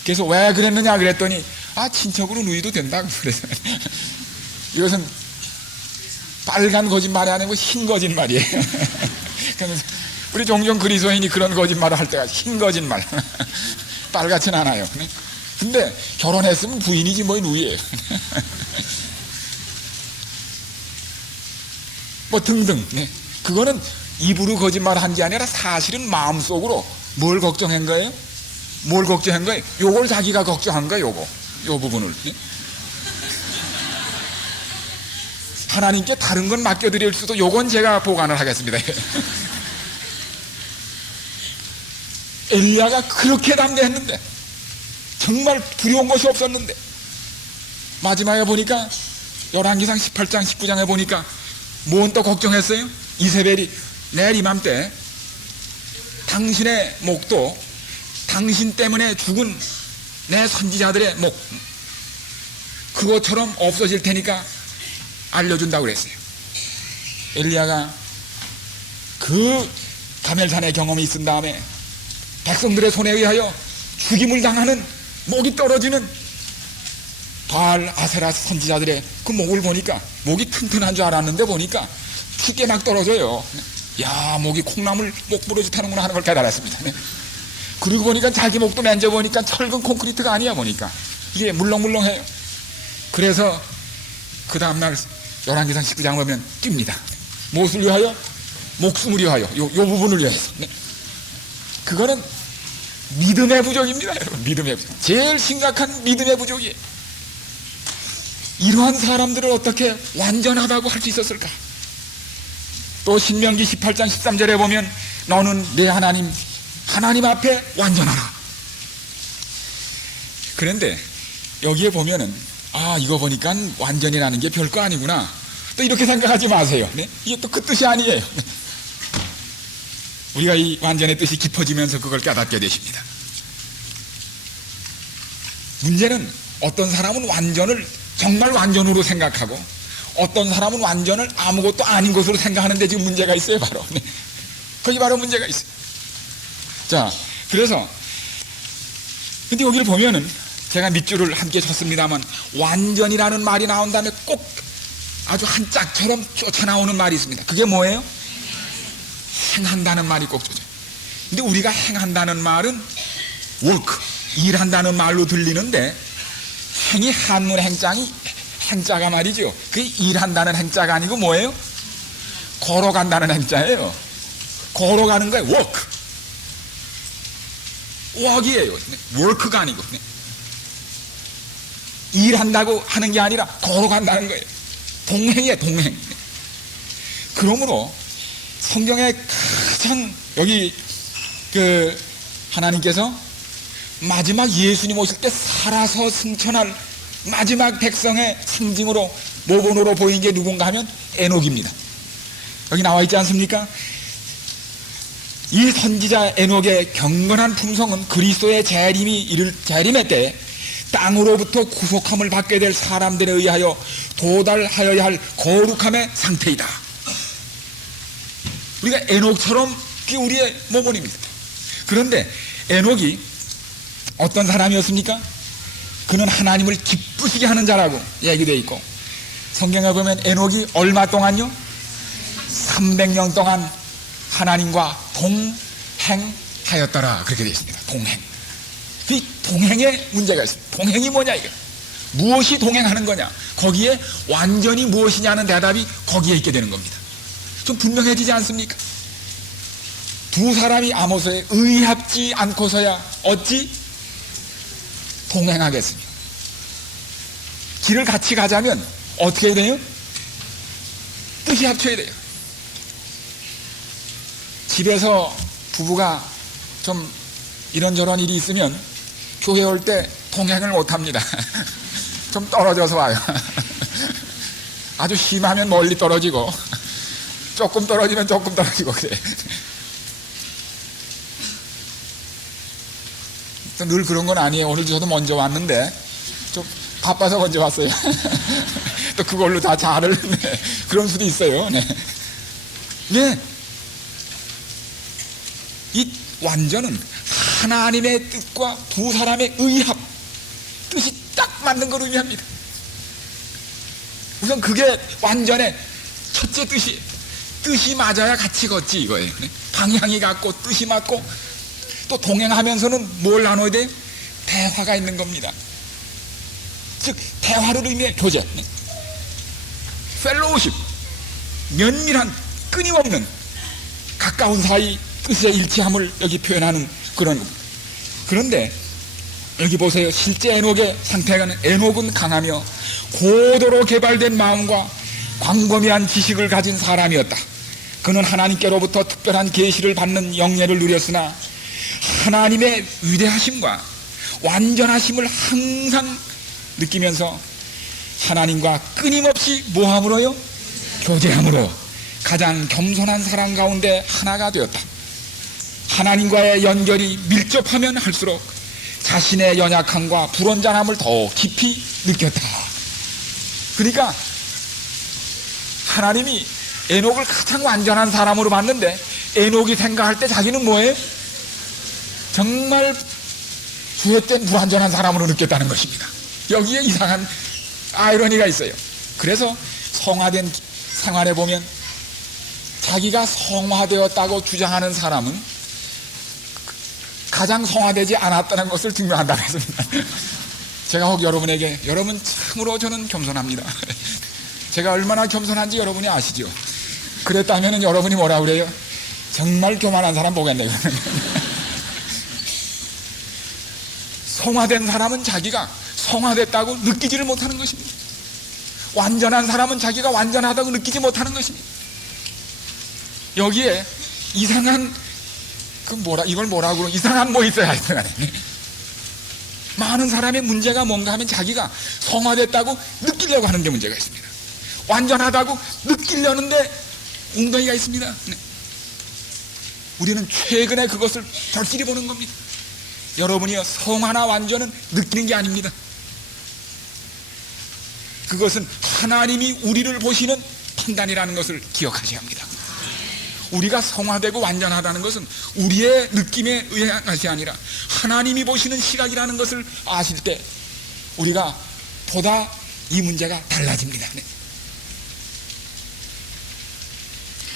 그래서 왜 그랬느냐 그랬더니 친척으로 누이도 된다고 그래서 이것은 빨간 거짓말이 아니고 흰 거짓말이에요. 그래서 우리 종종 그리스도인이 그런 거짓말을 할 때가 흰 거짓말 빨갛진 않아요. 근데 결혼했으면 부인이지 뭐 누이예요. 뭐 등등. 네. 그거는 입으로 거짓말한 게 아니라 사실은 마음속으로 뭘 걱정한 거예요? 뭘 걱정한 거예요? 요걸 자기가 걱정한 거예요. 요 부분을. 네? 하나님께 다른 건 맡겨드릴 수도 요건 제가 보관을 하겠습니다. 엘리야가 그렇게 담대했는데 정말 두려운 것이 없었는데 마지막에 보니까 열왕기상 18장 19장에 보니까 뭔 또 걱정했어요? 이세벨이 내일 이맘때 당신의 목도 당신 때문에 죽은 내 선지자들의 목 그것처럼 없어질 테니까 알려준다고 그랬어요. 엘리야가 그 가멜산의 경험이 있은 다음에 백성들의 손에 의하여 죽임을 당하는 목이 떨어지는 바알 아세라 선지자들의 그 목을 보니까 목이 튼튼한 줄 알았는데 보니까 쉽게 막 떨어져요. 야, 목이 콩나물 목 부러지 타는구나 하는 걸 깨달았습니다. 그리고 보니까 자기 목도 만져보니까 철근 콘크리트가 아니야. 보니까 이게 물렁물렁해요. 그래서 그 다음날 열왕기상 19장 보면 뜁니다. 무엇을 위하여? 목숨을 위하여. 요 부분을 위해서. 그거는 믿음의 부족입니다. 여러분, 믿음의 부족. 제일 심각한 믿음의 부족이에요. 이러한 사람들을 어떻게 완전하다고 할 수 있었을까? 또 신명기 18장 13절에 보면 너는 내 하나님 앞에 완전하라. 그런데 여기에 보면은 이거 보니까 완전이라는 게 별거 아니구나. 또 이렇게 생각하지 마세요. 네? 이게 또 그 뜻이 아니에요. 네? 우리가 이 완전의 뜻이 깊어지면서 그걸 깨닫게 되십니다. 문제는 어떤 사람은 완전을 정말 완전으로 생각하고 어떤 사람은 완전을 아무것도 아닌 것으로 생각하는데 지금 문제가 있어요. 바로 네. 거기 바로 문제가 있어요. 자, 그래서 근데 여기를 보면은 제가 밑줄을 함께 쳤습니다만 완전이라는 말이 나온 다음에 꼭 아주 한 짝처럼 쫓아나오는 말이 있습니다. 그게 뭐예요? 행한다는 말이 꼭 쫓아요. 근데 우리가 행한다는 말은 work, 일한다는 말로 들리는데 행이 한문 행자가 말이죠. 그게 일한다는 행자가 아니고 뭐예요? 걸어간다는 행자예요. 걸어가는 거예요. work. work이에요. work가 아니고 일한다고 하는 게 아니라 걸어간다는 거예요. 동행이에요. 동행. 그러므로 성경에 가장 여기 하나님께서 마지막 예수님 오실 때 살아서 승천할 마지막 백성의 상징으로 모본으로 보인 게 누군가 하면 에녹입니다. 여기 나와 있지 않습니까? 이 선지자 에녹의 경건한 품성은 그리스도의 재림의 때 땅으로부터 구속함을 받게 될 사람들에 의하여 도달하여야 할 거룩함의 상태이다. 우리가 에녹처럼 그게 우리의 모본입니다. 그런데 에녹이 어떤 사람이었습니까? 그는 하나님을 기쁘시게 하는 자라고 얘기되어 있고 성경에 보면 에녹이 얼마 동안요? 300년 동안 하나님과 동행하였더라 그렇게 되어 있습니다. 동행. 그 동행에 문제가 있습니다. 동행이 뭐냐 이게? 무엇이 동행하는 거냐? 거기에 완전히 무엇이냐는 대답이 거기에 있게 되는 겁니다. 좀 분명해지지 않습니까? 두 사람이 아모스에 의합지 않고서야 어찌 동행하겠습니까? 길을 같이 가자면 어떻게 돼요? 뜻이 합쳐야 돼요. 집에서 부부가 좀 이런저런 일이 있으면 교회 올 때 동행을 못합니다. 좀 떨어져서 와요. 아주 심하면 멀리 떨어지고 조금 떨어지면 조금 떨어지고 그래. 늘 그런 건 아니에요. 오늘 저도 먼저 왔는데 좀 바빠서 먼저 왔어요. 또 그걸로 다 잘을 그런 수도 있어요. 네. 네. 이 완전은 하나님의 뜻과 두 사람의 의합, 뜻이 딱 맞는 걸 의미합니다. 우선 그게 완전의 첫째 뜻이 맞아야 같이 걷지 이거예요. 방향이 같고 뜻이 맞고 또 동행하면서는 뭘 나눠야 돼요? 대화가 있는 겁니다. 즉 대화를 의미해 교제, 펠로우십, 면밀한 끊임없는 가까운 사이 뜻의 일치함을 여기 표현하는 그런. 그런데 여기 보세요. 실제 에녹의 상태는, 에녹은 강하며 고도로 개발된 마음과 광범위한 지식을 가진 사람이었다. 그는 하나님께로부터 특별한 계시를 받는 영예를 누렸으나 하나님의 위대하심과 완전하심을 항상 느끼면서 하나님과 끊임없이 뭐함으로요? 교제함으로 가장 겸손한 사람 가운데 하나가 되었다. 하나님과의 연결이 밀접하면 할수록 자신의 연약함과 불완전함을 더 깊이 느꼈다. 그러니까 하나님이 에녹을 가장 완전한 사람으로 봤는데 에녹이 생각할 때 자기는 뭐예요? 정말 주읒된 불완전한 사람으로 느꼈다는 것입니다. 여기에 이상한 아이러니가 있어요. 그래서 성화된 생활에 보면 자기가 성화되었다고 주장하는 사람은 가장 성화되지 않았다는 것을 증명한다고 했습니다. 제가 혹 여러분에게, 여러분 참으로 저는 겸손합니다. 제가 얼마나 겸손한지 여러분이 아시죠? 그랬다면 여러분이 뭐라 그래요? 정말 교만한 사람 보겠네요. 성화된 사람은 자기가 성화됐다고 느끼지를 못하는 것입니다. 완전한 사람은 자기가 완전하다고 느끼지 못하는 것입니다. 여기에 이상한 이걸 뭐라고 그러, 이상한 뭐 있어야 하여튼 많은 사람의 문제가 뭔가 하면 자기가 성화됐다고 느끼려고 하는 게 문제가 있습니다. 완전하다고 느끼려는데 웅덩이가 있습니다. 우리는 최근에 그것을 절실히 보는 겁니다. 여러분이요, 성화나 완전은 느끼는 게 아닙니다. 그것은 하나님이 우리를 보시는 판단이라는 것을 기억하셔야 합니다. 우리가 성화되고 완전하다는 것은 우리의 느낌에 의한 것이 아니라 하나님이 보시는 시각이라는 것을 아실 때 우리가 보다 이 문제가 달라집니다. 네.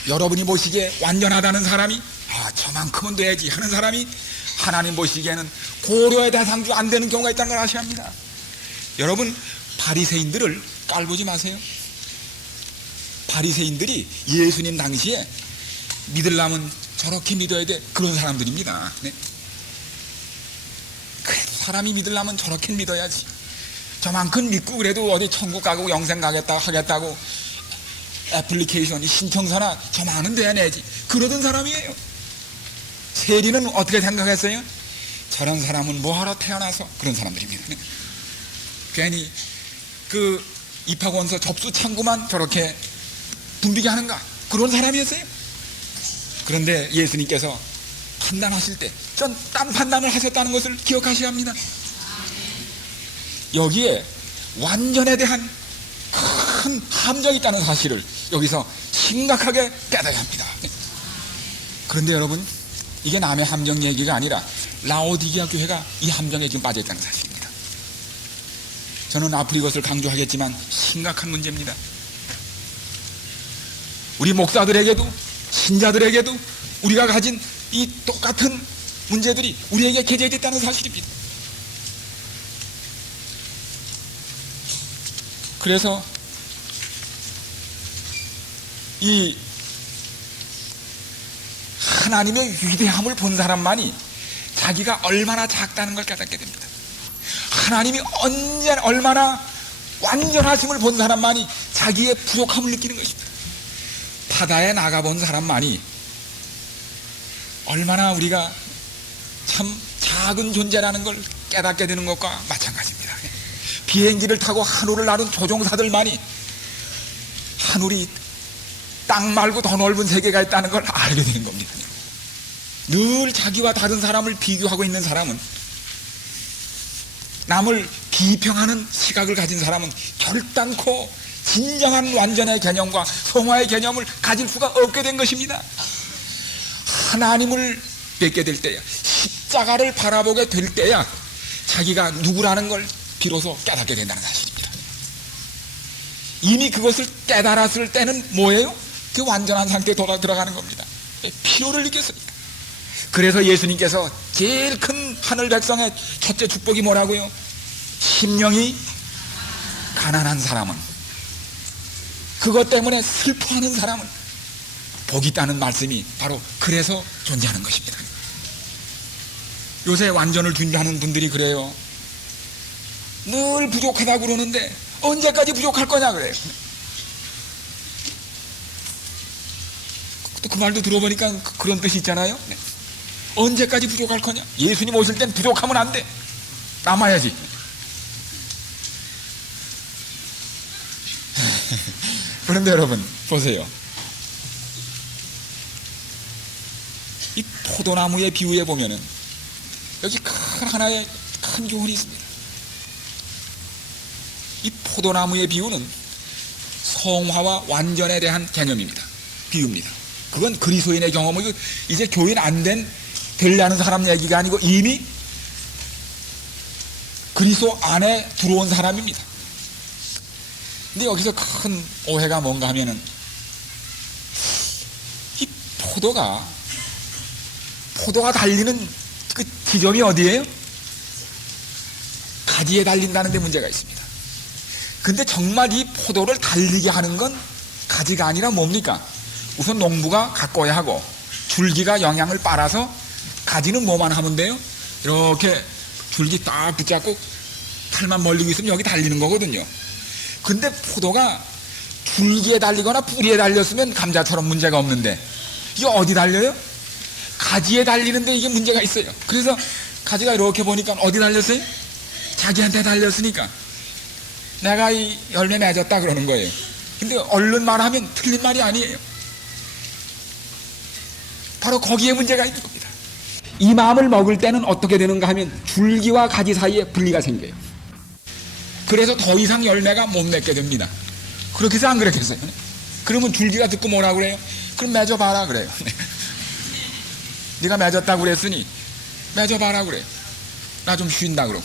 여러분이 보시기에 완전하다는 사람이 저만큼은 돼야지 하는 사람이 하나님 보시기에는 고려의 대상도 안 되는 경우가 있다는 걸 아셔야 합니다. 여러분, 바리새인들을 깔보지 마세요. 바리새인들이 예수님 당시에 믿으려면 저렇게 믿어야 돼, 그런 사람들입니다. 네. 그래도 사람이 믿으려면 저렇게 믿어야지, 저만큼 믿고 그래도 어디 천국 가고 영생 가겠다 하겠다고 애플리케이션 신청서나 저만은 돼야 내지, 그러던 사람이에요. 세리는 어떻게 생각했어요? 저런 사람은 뭐하러 태어나서, 그런 사람들입니다. 네. 괜히 그 입학원서 접수 창구만 저렇게 붐비게 하는가, 그런 사람이었어요. 그런데 예수님께서 판단하실 때 전 딴 판단을 하셨다는 것을 기억하셔야 합니다. 여기에 완전에 대한 큰 함정이 있다는 사실을 여기서 심각하게 깨달아야 합니다. 그런데 여러분, 이게 남의 함정 얘기가 아니라 라오디게아 교회가 이 함정에 지금 빠져 있다는 사실입니다. 저는 앞으로 이것을 강조하겠지만 심각한 문제입니다. 우리 목사들에게도 신자들에게도 우리가 가진 이 똑같은 문제들이 우리에게 게재됐다는 사실입니다. 그래서 이 하나님의 위대함을 본 사람만이 자기가 얼마나 작다는 걸 깨닫게 됩니다. 하나님이 얼마나 완전하심을 본 사람만이 자기의 부족함을 느끼는 것입니다. 바다에 나가본 사람만이 얼마나 우리가 참 작은 존재라는 걸 깨닫게 되는 것과 마찬가지입니다. 비행기를 타고 하늘을 나른 조종사들만이 하늘이 땅 말고 더 넓은 세계가 있다는 걸 알게 되는 겁니다. 늘 자기와 다른 사람을 비교하고 있는 사람은, 남을 비평하는 시각을 가진 사람은 결단코 진정한 완전의 개념과 성화의 개념을 가질 수가 없게 된 것입니다. 하나님을 뵙게 될 때야, 십자가를 바라보게 될 때야 자기가 누구라는 걸 비로소 깨닫게 된다는 사실입니다. 이미 그것을 깨달았을 때는 뭐예요? 그 완전한 상태에 들어가는 겁니다. 필요를 느꼈으니까. 그래서 예수님께서 제일 큰 하늘 백성의 첫째 축복이 뭐라고요? 심령이 가난한 사람은, 그것 때문에 슬퍼하는 사람은 복이 있다는 말씀이 바로 그래서 존재하는 것입니다. 요새 완전을 준비하는 분들이 그래요. 늘 부족하다고 그러는데 언제까지 부족할 거냐 그래요. 또 그 말도 들어보니까 그런 뜻이 있잖아요. 언제까지 부족할 거냐? 예수님 오실 땐 부족하면 안 돼. 남아야지. 그런데 여러분 보세요. 이 포도나무의 비유에 보면은 여기 큰 하나의 큰 교훈이 있습니다. 이 포도나무의 비유는 성화와 완전에 대한 개념입니다. 비유입니다. 그건 그리스도인의 경험이고, 이제 교인 안 된 되려는 사람 얘기가 아니고 이미 그리스도 안에 들어온 사람입니다. 근데 여기서 큰 오해가 뭔가 하면은, 이 포도가 달리는 그 지점이 어디예요? 가지에 달린다는 데 문제가 있습니다. 근데 정말 이 포도를 달리게 하는 건 가지가 아니라 뭡니까? 우선 농부가 가꿔야 하고, 줄기가 영양을 빨아서, 가지는 뭐만 하면 돼요? 이렇게 줄기 딱 붙잡고 팔만 벌리고 있으면 여기 달리는 거거든요. 근데 포도가 줄기에 달리거나 뿌리에 달렸으면 감자처럼 문제가 없는데, 이게 어디 달려요? 가지에 달리는데 이게 문제가 있어요. 그래서 가지가 이렇게 보니까 어디 달렸어요? 자기한테 달렸으니까 내가 이 열매 맺었다 그러는 거예요. 근데 얼른 말하면 틀린 말이 아니에요. 바로 거기에 문제가 있는 겁니다. 이 마음을 먹을 때는 어떻게 되는가 하면 줄기와 가지 사이에 분리가 생겨요. 그래서 더 이상 열매가 못 맺게 됩니다. 그렇게 해서 안 그렇겠어요? 그러면 줄기가 듣고 뭐라 그래요? 그럼 맺어봐라 그래요. 네가 맺었다고 그랬으니 맺어봐라 그래요. 나 좀 쉰다 그러고.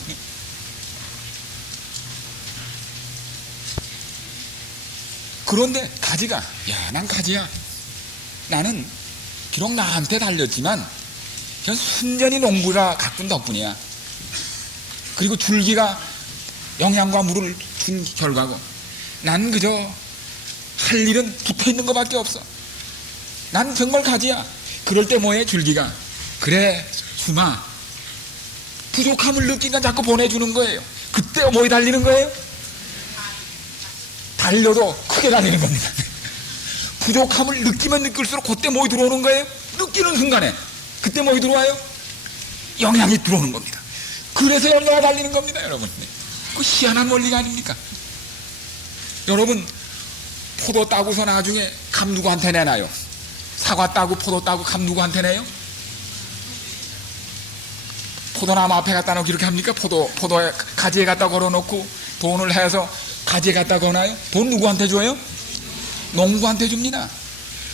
그런데 가지가, 야, 난 가지야. 나는 비록 나한테 달렸지만 그냥 순전히 농부가 가꾼 덕분이야. 그리고 줄기가 영양과 물을 준 결과고, 난 그저 할 일은 붙어있는 것밖에 없어. 난 정말 가지야. 그럴 때 뭐해? 줄기가, 그래 수마, 부족함을 느끼니까 자꾸 보내주는 거예요. 그때 뭐에 달리는 거예요? 달려도 크게 달리는 겁니다. 부족함을 느끼면 느낄수록 그때 뭐에 들어오는 거예요? 느끼는 순간에 그때 뭐에 들어와요? 영향이 들어오는 겁니다. 그래서 열매가 달리는 겁니다. 여러분, 그 희한한 원리가 아닙니까? 여러분, 포도 따고서 나중에 감 누구한테 내나요? 사과 따고 포도 따고 감 누구한테 내요? 포도나무 앞에 갖다 놓고 이렇게 합니까? 포도에 가지에 갖다 걸어놓고 돈을 해서 가지에 갖다 거나요? 돈 누구한테 줘요? 농부한테 줍니다.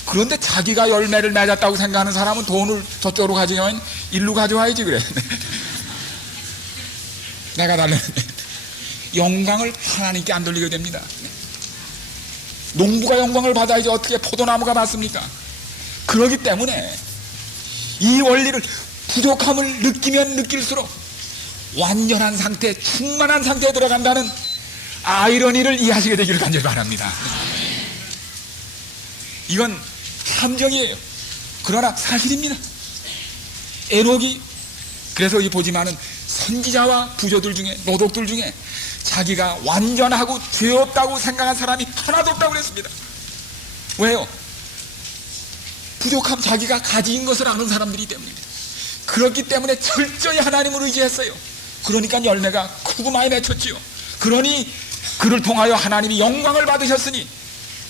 그런데 자기가 열매를 맺었다고 생각하는 사람은 돈을 저쪽으로 가져가면 일로 가져와야지 그래. 내가 달랬는데 영광을 하나님께 안 돌리게 됩니다. 농부가 영광을 받아야지 어떻게 포도나무가 받습니까? 그렇기 때문에 이 원리를, 부족함을 느끼면 느낄수록 완전한 상태, 충만한 상태에 들어간다는 아이러니를 이해하시게 되기를 간절히 바랍니다. 이건 함정이에요. 그러나 사실입니다. 에녹이, 그래서 이 보지만은 선지자와 부조들 중에, 노독들 중에 자기가 완전하고 죄 없다고 생각한 사람이 하나도 없다고 그랬습니다. 왜요? 부족함, 자기가 가지인 것을 아는 사람들이 때문입니다. 그렇기 때문에 철저히 하나님을 의지했어요. 그러니까 열매가 크고 많이 맺혔지요. 그러니 그를 통하여 하나님이 영광을 받으셨으니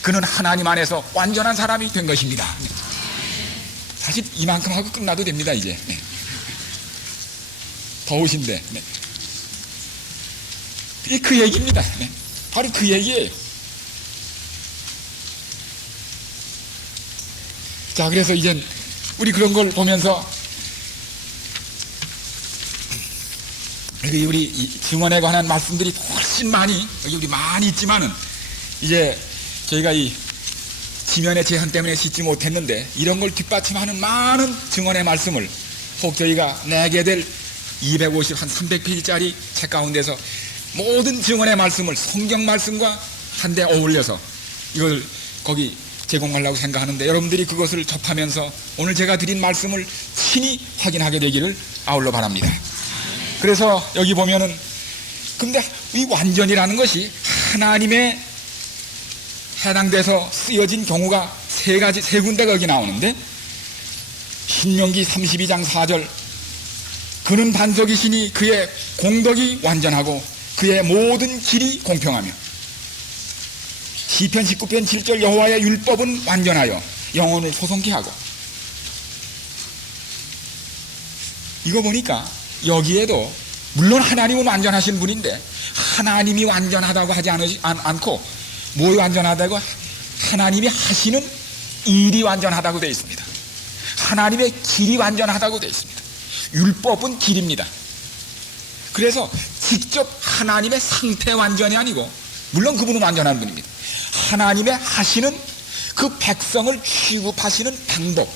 그는 하나님 안에서 완전한 사람이 된 것입니다. 사실 이만큼 하고 끝나도 됩니다. 이제 더우신데. 그 얘기입니다. 바로 그 얘기예요. 자, 그래서 이제 우리 그런 걸 보면서 우리 증언에 관한 말씀들이 훨씬 많이, 여기 우리 많이 있지만은 이제 저희가 이 지면의 제한 때문에 싣지 못했는데 이런 걸 뒷받침하는 많은 증언의 말씀을 혹 저희가 내게 될 250, 한 300페이지짜리 책 가운데서 모든 증언의 말씀을 성경 말씀과 한데 어울려서 이걸 거기 제공하려고 생각하는데, 여러분들이 그것을 접하면서 오늘 제가 드린 말씀을 친히 확인하게 되기를 아울러 바랍니다. 그래서 여기 보면은, 근데 이 완전이라는 것이 하나님의 해당돼서 쓰여진 경우가 세 군데가 여기 나오는데, 신명기 32장 4절, 그는 반석이시니 그의 공덕이 완전하고 그의 모든 길이 공평하며, 시편 19편 7절, 여호와의 율법은 완전하여 영혼을 소송케 하고. 이거 보니까 여기에도 물론 하나님은 완전하신 분인데 하나님이 완전하다고 하지 않고 뭐 완전하다고? 하나님이 하시는 일이 완전하다고 되어 있습니다. 하나님의 길이 완전하다고 되어 있습니다. 율법은 길입니다. 그래서 직접 하나님의 상태 완전이 아니고, 물론 그분은 완전한 분입니다. 하나님의 하시는 그 백성을 취급하시는 방법,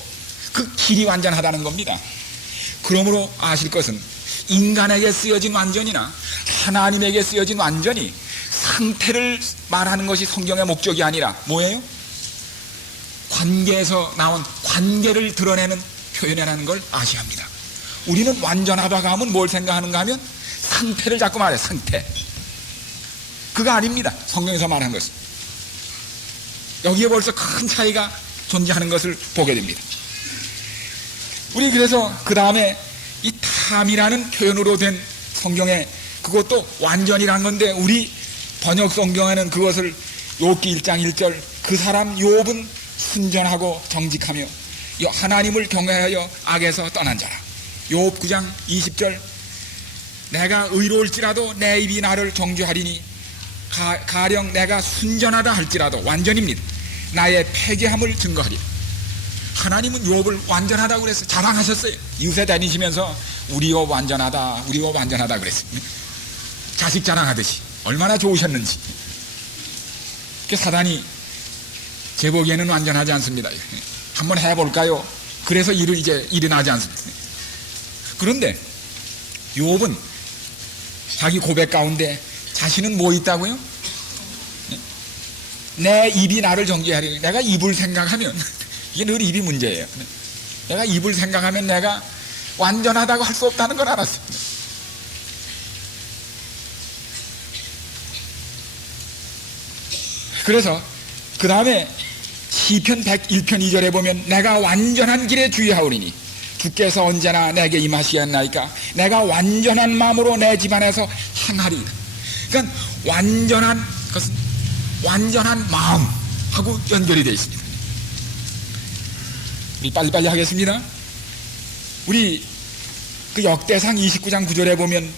그 길이 완전하다는 겁니다. 그러므로 아실 것은 인간에게 쓰여진 완전이나 하나님에게 쓰여진 완전이 상태를 말하는 것이 성경의 목적이 아니라 뭐예요? 관계에서 나온 관계를 드러내는 표현이라는 걸 아셔야 합니다. 우리는 완전하다고 하면 뭘 생각하는가 하면 상태를 자꾸 말해요. 상태. 그거 아닙니다. 성경에서 말한 것은. 여기에 벌써 큰 차이가 존재하는 것을 보게 됩니다. 우리 그래서 그 다음에 이 탐이라는 표현으로 된 성경에, 그것도 완전이란 건데 우리 번역 성경에는 그것을 욥기 1장 1절, 그 사람 욥은 순전하고 정직하며 하나님을 경외하여 악에서 떠난 자라. 욥 9장 20절, 내가 의로울지라도 내 입이 나를 정죄하리니 가령 내가 순전하다 할지라도, 완전입니다, 나의 패괴함을 증거하리. 하나님은 욥을 완전하다고 그랬어요. 자랑하셨어요. 이웃에 다니시면서 우리 욥 완전하다, 우리 욥 완전하다 그랬어요. 자식 자랑하듯이 얼마나 좋으셨는지. 사단이 제 보기에는 완전하지 않습니다. 한번 해볼까요? 그래서 이제 일어나지 않습니다. 그런데 욥은 자기 고백 가운데 자신은 뭐 있다고요? 내 입이 나를 정죄하리니, 내가 입을 생각하면 이게 늘 입이 문제예요. 내가 입을 생각하면 내가 완전하다고 할 수 없다는 걸 알았습니다. 그래서 그 다음에 시편 101편 2절에 보면, 내가 완전한 길에 주의하오리니 주께서 언제나 내게 임하시었나이까, 내가 완전한 마음으로 내 집안에서 행하리이다. 그러니까 완전한 것은 완전한 마음하고 연결이 되어 있습니다. 우리 빨리빨리 하겠습니다. 우리 그 역대상 29장 9절에 보면,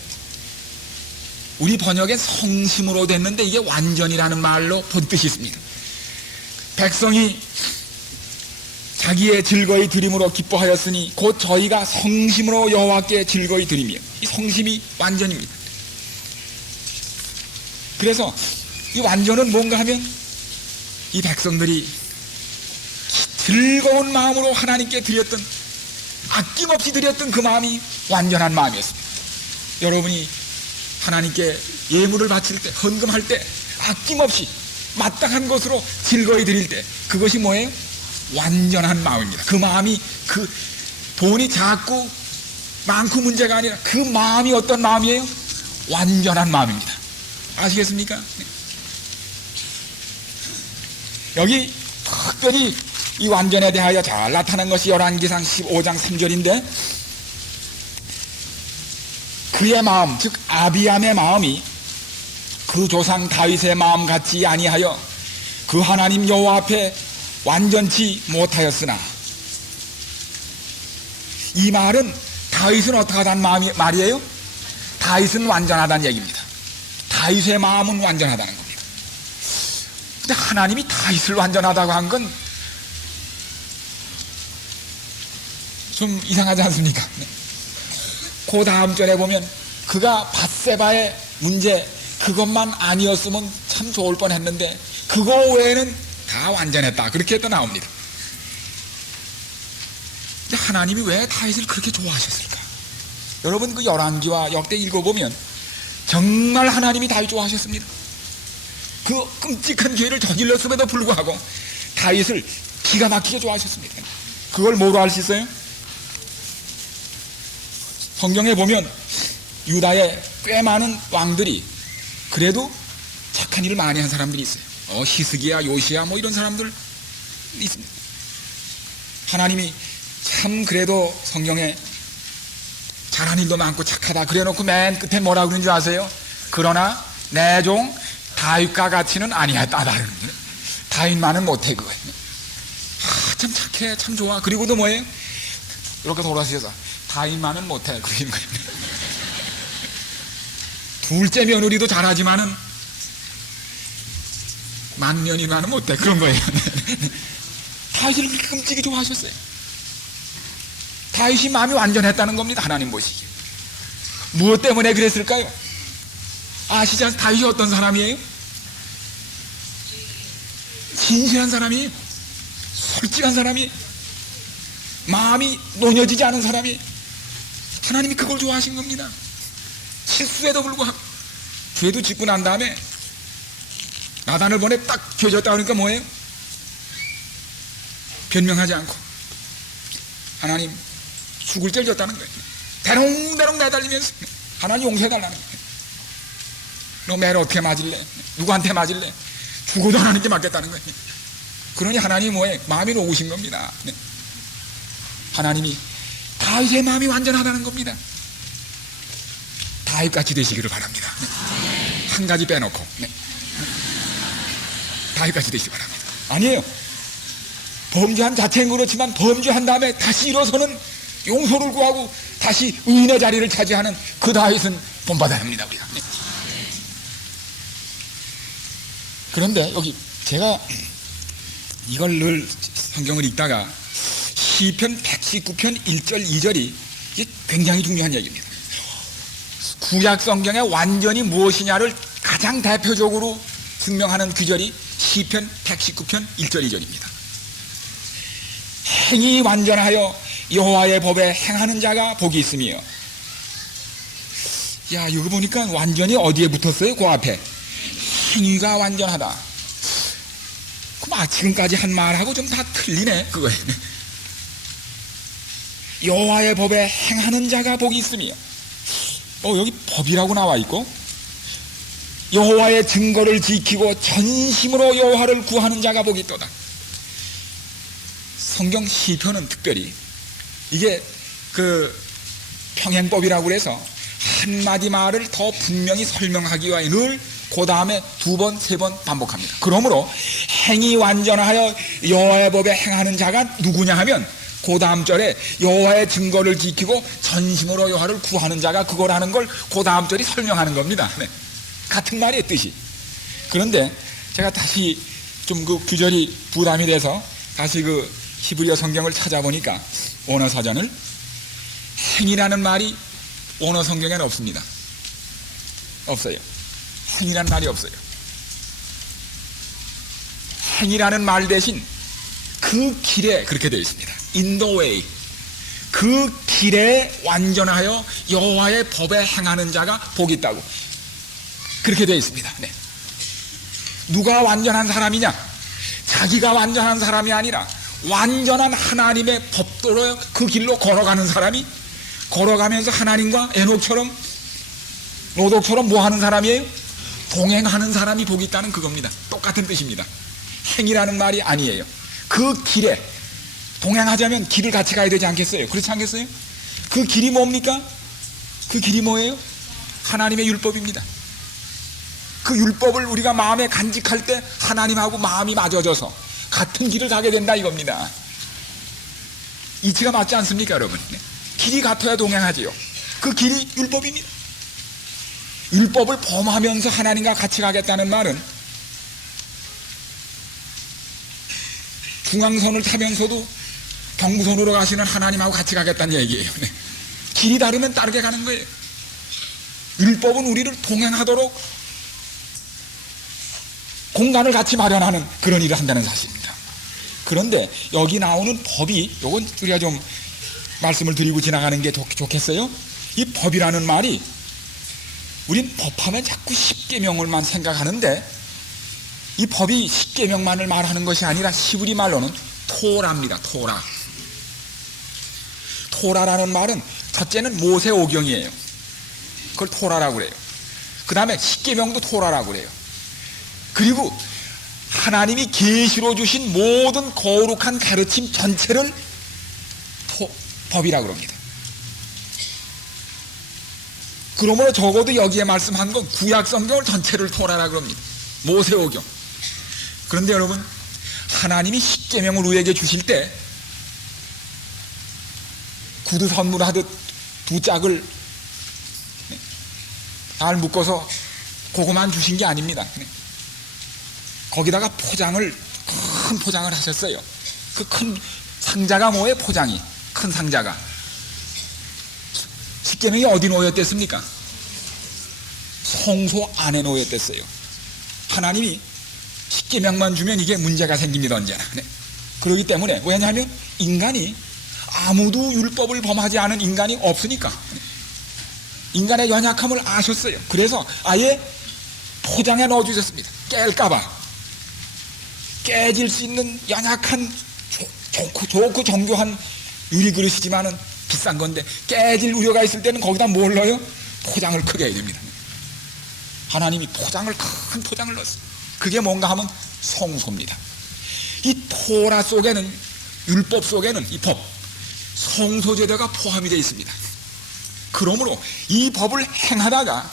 우리 번역에 성심으로 됐는데 이게 완전이라는 말로 본 뜻이 있습니다. 백성이 자기의 즐거이 드림으로 기뻐하였으니 곧 저희가 성심으로 여호와께 즐거이 드리며, 이 성심이 완전입니다. 그래서 이 완전은 뭔가 하면 이 백성들이 즐거운 마음으로 하나님께 드렸던, 아낌없이 드렸던 그 마음이 완전한 마음이었습니다. 여러분이 하나님께 예물을 바칠 때, 헌금할 때 아낌없이 마땅한 것으로 즐거이 드릴 때, 그것이 뭐예요? 완전한 마음입니다. 그 마음이, 그 돈이 작고 많고 문제가 아니라 그 마음이 어떤 마음이에요? 완전한 마음입니다. 아시겠습니까? 네. 여기 특별히 이 완전에 대하여 잘 나타난 것이 열왕기상 15장 3절인데, 그의 마음, 즉 아비암의 마음이 그 조상 다윗의 마음 같지 아니하여 그 하나님 여호와 앞에 완전치 못하였으나. 이 말은 다윗은 어떻게 하다는 말이에요? 다윗은 완전하다는 얘기입니다. 다윗의 마음은 완전하다는 겁니다. 근데 하나님이 다윗을 완전하다고 한 건 좀 이상하지 않습니까? 그 다음 절에 보면, 그가 밧세바의 문제 그것만 아니었으면 참 좋을 뻔했는데 그거 외에는 다 완전했다, 그렇게 또 나옵니다. 하나님이 왜 다윗을 그렇게 좋아하셨을까? 여러분 그 열왕기와 역대 읽어보면 정말 하나님이 다윗 좋아하셨습니다. 그 끔찍한 죄를 저질렀음에도 불구하고 다윗을 기가 막히게 좋아하셨습니다. 그걸 뭐로 알 수 있어요? 성경에 보면 유다의 꽤 많은 왕들이 그래도 착한 일을 많이 한 사람들이 있어요. 히스기야, 요시야 뭐 이런 사람들 있습니다. 하나님이 참 그래도 성경에 잘한 일도 많고 착하다 그래놓고 맨 끝에 뭐라 그러는 줄 아세요? 그러나 내 종 다윗과 같이는 아니하다. 다윗만은 못해 그거예요. 참 착해, 참 좋아. 그리고도 뭐예요? 이렇게 돌아서서 다윗만은 못해 그러는 거예요. 둘째 며느리도 잘하지만은 만년이만은 못해 그런 거예요. 다윗을 그렇게 끔찍이 좋아하셨어요. 다윗이 마음이 완전했다는 겁니다. 하나님 보시기에. 무엇 때문에 그랬을까요? 아시지 않습니까? 다윗이 어떤 사람이에요? 진실한 사람이에요. 솔직한 사람이에요. 마음이 노녀지지 않은 사람이에요. 하나님이 그걸 좋아하신 겁니다. 실수에도 불구하고 죄도 짓고 난 다음에 나단을 보내 딱 죄졌다 그러니까 뭐예요? 변명하지 않고 하나님 죽을 죄를 졌다는 거예요. 대롱대롱 내달리면서 하나님 용서해달라는 거예요. 너 매를 어떻게 맞을래? 누구한테 맞을래? 죽어도 하나님께 맞겠다는 거예요. 그러니 하나님이 뭐예요? 마음이 녹으신 겁니다. 하나님이 다윗의 마음이 완전하다는 겁니다. 다윗같이 되시기를 바랍니다. 한 가지 빼놓고 다윗같이 되시기 바랍니다. 아니에요. 범죄한 자체는 그렇지만 범죄한 다음에 다시 일어서는 용서를 구하고 다시 의인의 자리를 차지하는 그 다윗은 본받아야 합니다. 우리가. 그런데 여기 제가 이걸 늘 성경을 읽다가 시편 119편 1절 2절이 이게 굉장히 중요한 얘기입니다. 구약 성경의 완전히 무엇이냐를 가장 대표적으로 증명하는 규절이 시편 119편 1절 2절입니다. 행이 완전하여 여호와의 법에 행하는 자가 복이 있으며. 야, 이거 보니까 완전히 어디에 붙었어요? 그 앞에 행위가 완전하다. 그럼 지금까지 한 말하고 좀 다 틀리네 그거예요. 여호와의 법에 행하는 자가 복이 있으며. 여기 법이라고 나와 있고 여호와의 증거를 지키고 전심으로 여호와를 구하는 자가 복이 있도다. 성경 시편은 특별히 이게 그 평행법이라고 해서 한마디 말을 더 분명히 설명하기 위해 늘 그 다음에 두 번, 세 번 반복합니다. 그러므로 행이 완전하여 여호와의 법에 행하는 자가 누구냐 하면 그 다음 절에 여호와의 증거를 지키고 전심으로 여호와를 구하는 자가 그거라는 걸 그 다음 절이 설명하는 겁니다. 같은 말이에요, 뜻이. 그런데 제가 다시 좀 그 규절이 부담이 돼서 다시 그 히브리어 성경을 찾아보니까 원어 사전을 행이라는 말이 원어 성경에는 없습니다. 없어요. 행이라는 말이 없어요. 행이라는 말 대신 그 길에 그렇게 되어 있습니다. In the way. 그 길에 완전하여 여호와의 법에 행하는 자가 복이 있다고 그렇게 되어 있습니다. 네. 누가 완전한 사람이냐? 자기가 완전한 사람이 아니라 완전한 하나님의 법도로 그 길로 걸어가는 사람이, 걸어가면서 하나님과 에녹처럼 노독처럼 뭐 하는 사람이에요? 동행하는 사람이 복이 있다는 그겁니다. 똑같은 뜻입니다. 행이라는 말이 아니에요. 그 길에 동행하자면 길을 같이 가야 되지 않겠어요? 그렇지 않겠어요? 그 길이 뭡니까? 그 길이 뭐예요? 하나님의 율법입니다. 그 율법을 우리가 마음에 간직할 때 하나님하고 마음이 맞아져서 같은 길을 가게 된다 이겁니다. 이치가 맞지 않습니까, 여러분? 길이 같아야 동행하지요. 그 길이 율법입니다. 율법을 범하면서 하나님과 같이 가겠다는 말은 중앙선을 타면서도 경부선으로 가시는 하나님하고 같이 가겠다는 얘기예요. 길이 다르면 다르게 가는 거예요. 율법은 우리를 동행하도록 공간을 같이 마련하는 그런 일을 한다는 사실입니다. 그런데 여기 나오는 법이, 요건 우리가 좀 말씀을 드리고 지나가는 게 좋겠어요? 이 법이라는 말이 우린 법하면 자꾸 십계명을만 생각하는데 이 법이 십계명만을 말하는 것이 아니라 히브리 말로는 토라입니다. 토라. 토라라는 말은 첫째는 모세오경이에요. 그걸 토라라고 그래요. 그 다음에 십계명도 토라라고 그래요. 그리고 하나님이 계시로 주신 모든 거룩한 가르침 전체를 법이라고 합니다. 그러므로 적어도 여기에 말씀한 건 구약 성경을 전체를 토라라고 합니다. 모세오경. 그런데 여러분, 하나님이 십계명을 우리에게 주실 때 구두 선물하듯 두 짝을 잘 묶어서 그거만 주신 게 아닙니다. 거기다가 포장을, 큰 포장을 하셨어요. 그 큰 상자가 뭐예요? 포장이 큰 상자가. 십계명이 어디 놓였댔습니까? 성소 안에 놓였댔어요. 하나님이 십계명만 주면 이게 문제가 생깁니다. 언제나. 그렇기 때문에, 왜냐하면 인간이, 아무도 율법을 범하지 않은 인간이 없으니까 인간의 연약함을 아셨어요. 그래서 아예 포장에 넣어주셨습니다. 깰까봐. 깨질 수 있는 연약한 좋고 정교한 유리그릇이지만은 비싼 건데 깨질 우려가 있을 때는 거기다 뭘 넣어요? 포장을 크게 해야 됩니다. 하나님이 큰 포장을 넣었어요. 그게 뭔가 하면 성소입니다. 이 토라 속에는, 율법 속에는 이 법, 성소제도가 포함이 되어 있습니다. 그러므로 이 법을 행하다가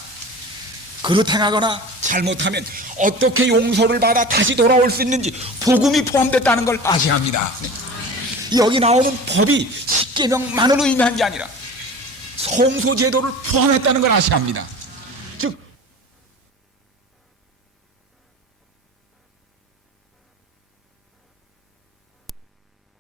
그릇 행하거나 잘못하면 어떻게 용서를 받아 다시 돌아올 수 있는지 복음이 포함됐다는 걸 아셔야 합니다. 여기 나오는 법이 십계명만을 의미한 게 아니라 성소제도를 포함했다는 걸 아셔야 합니다.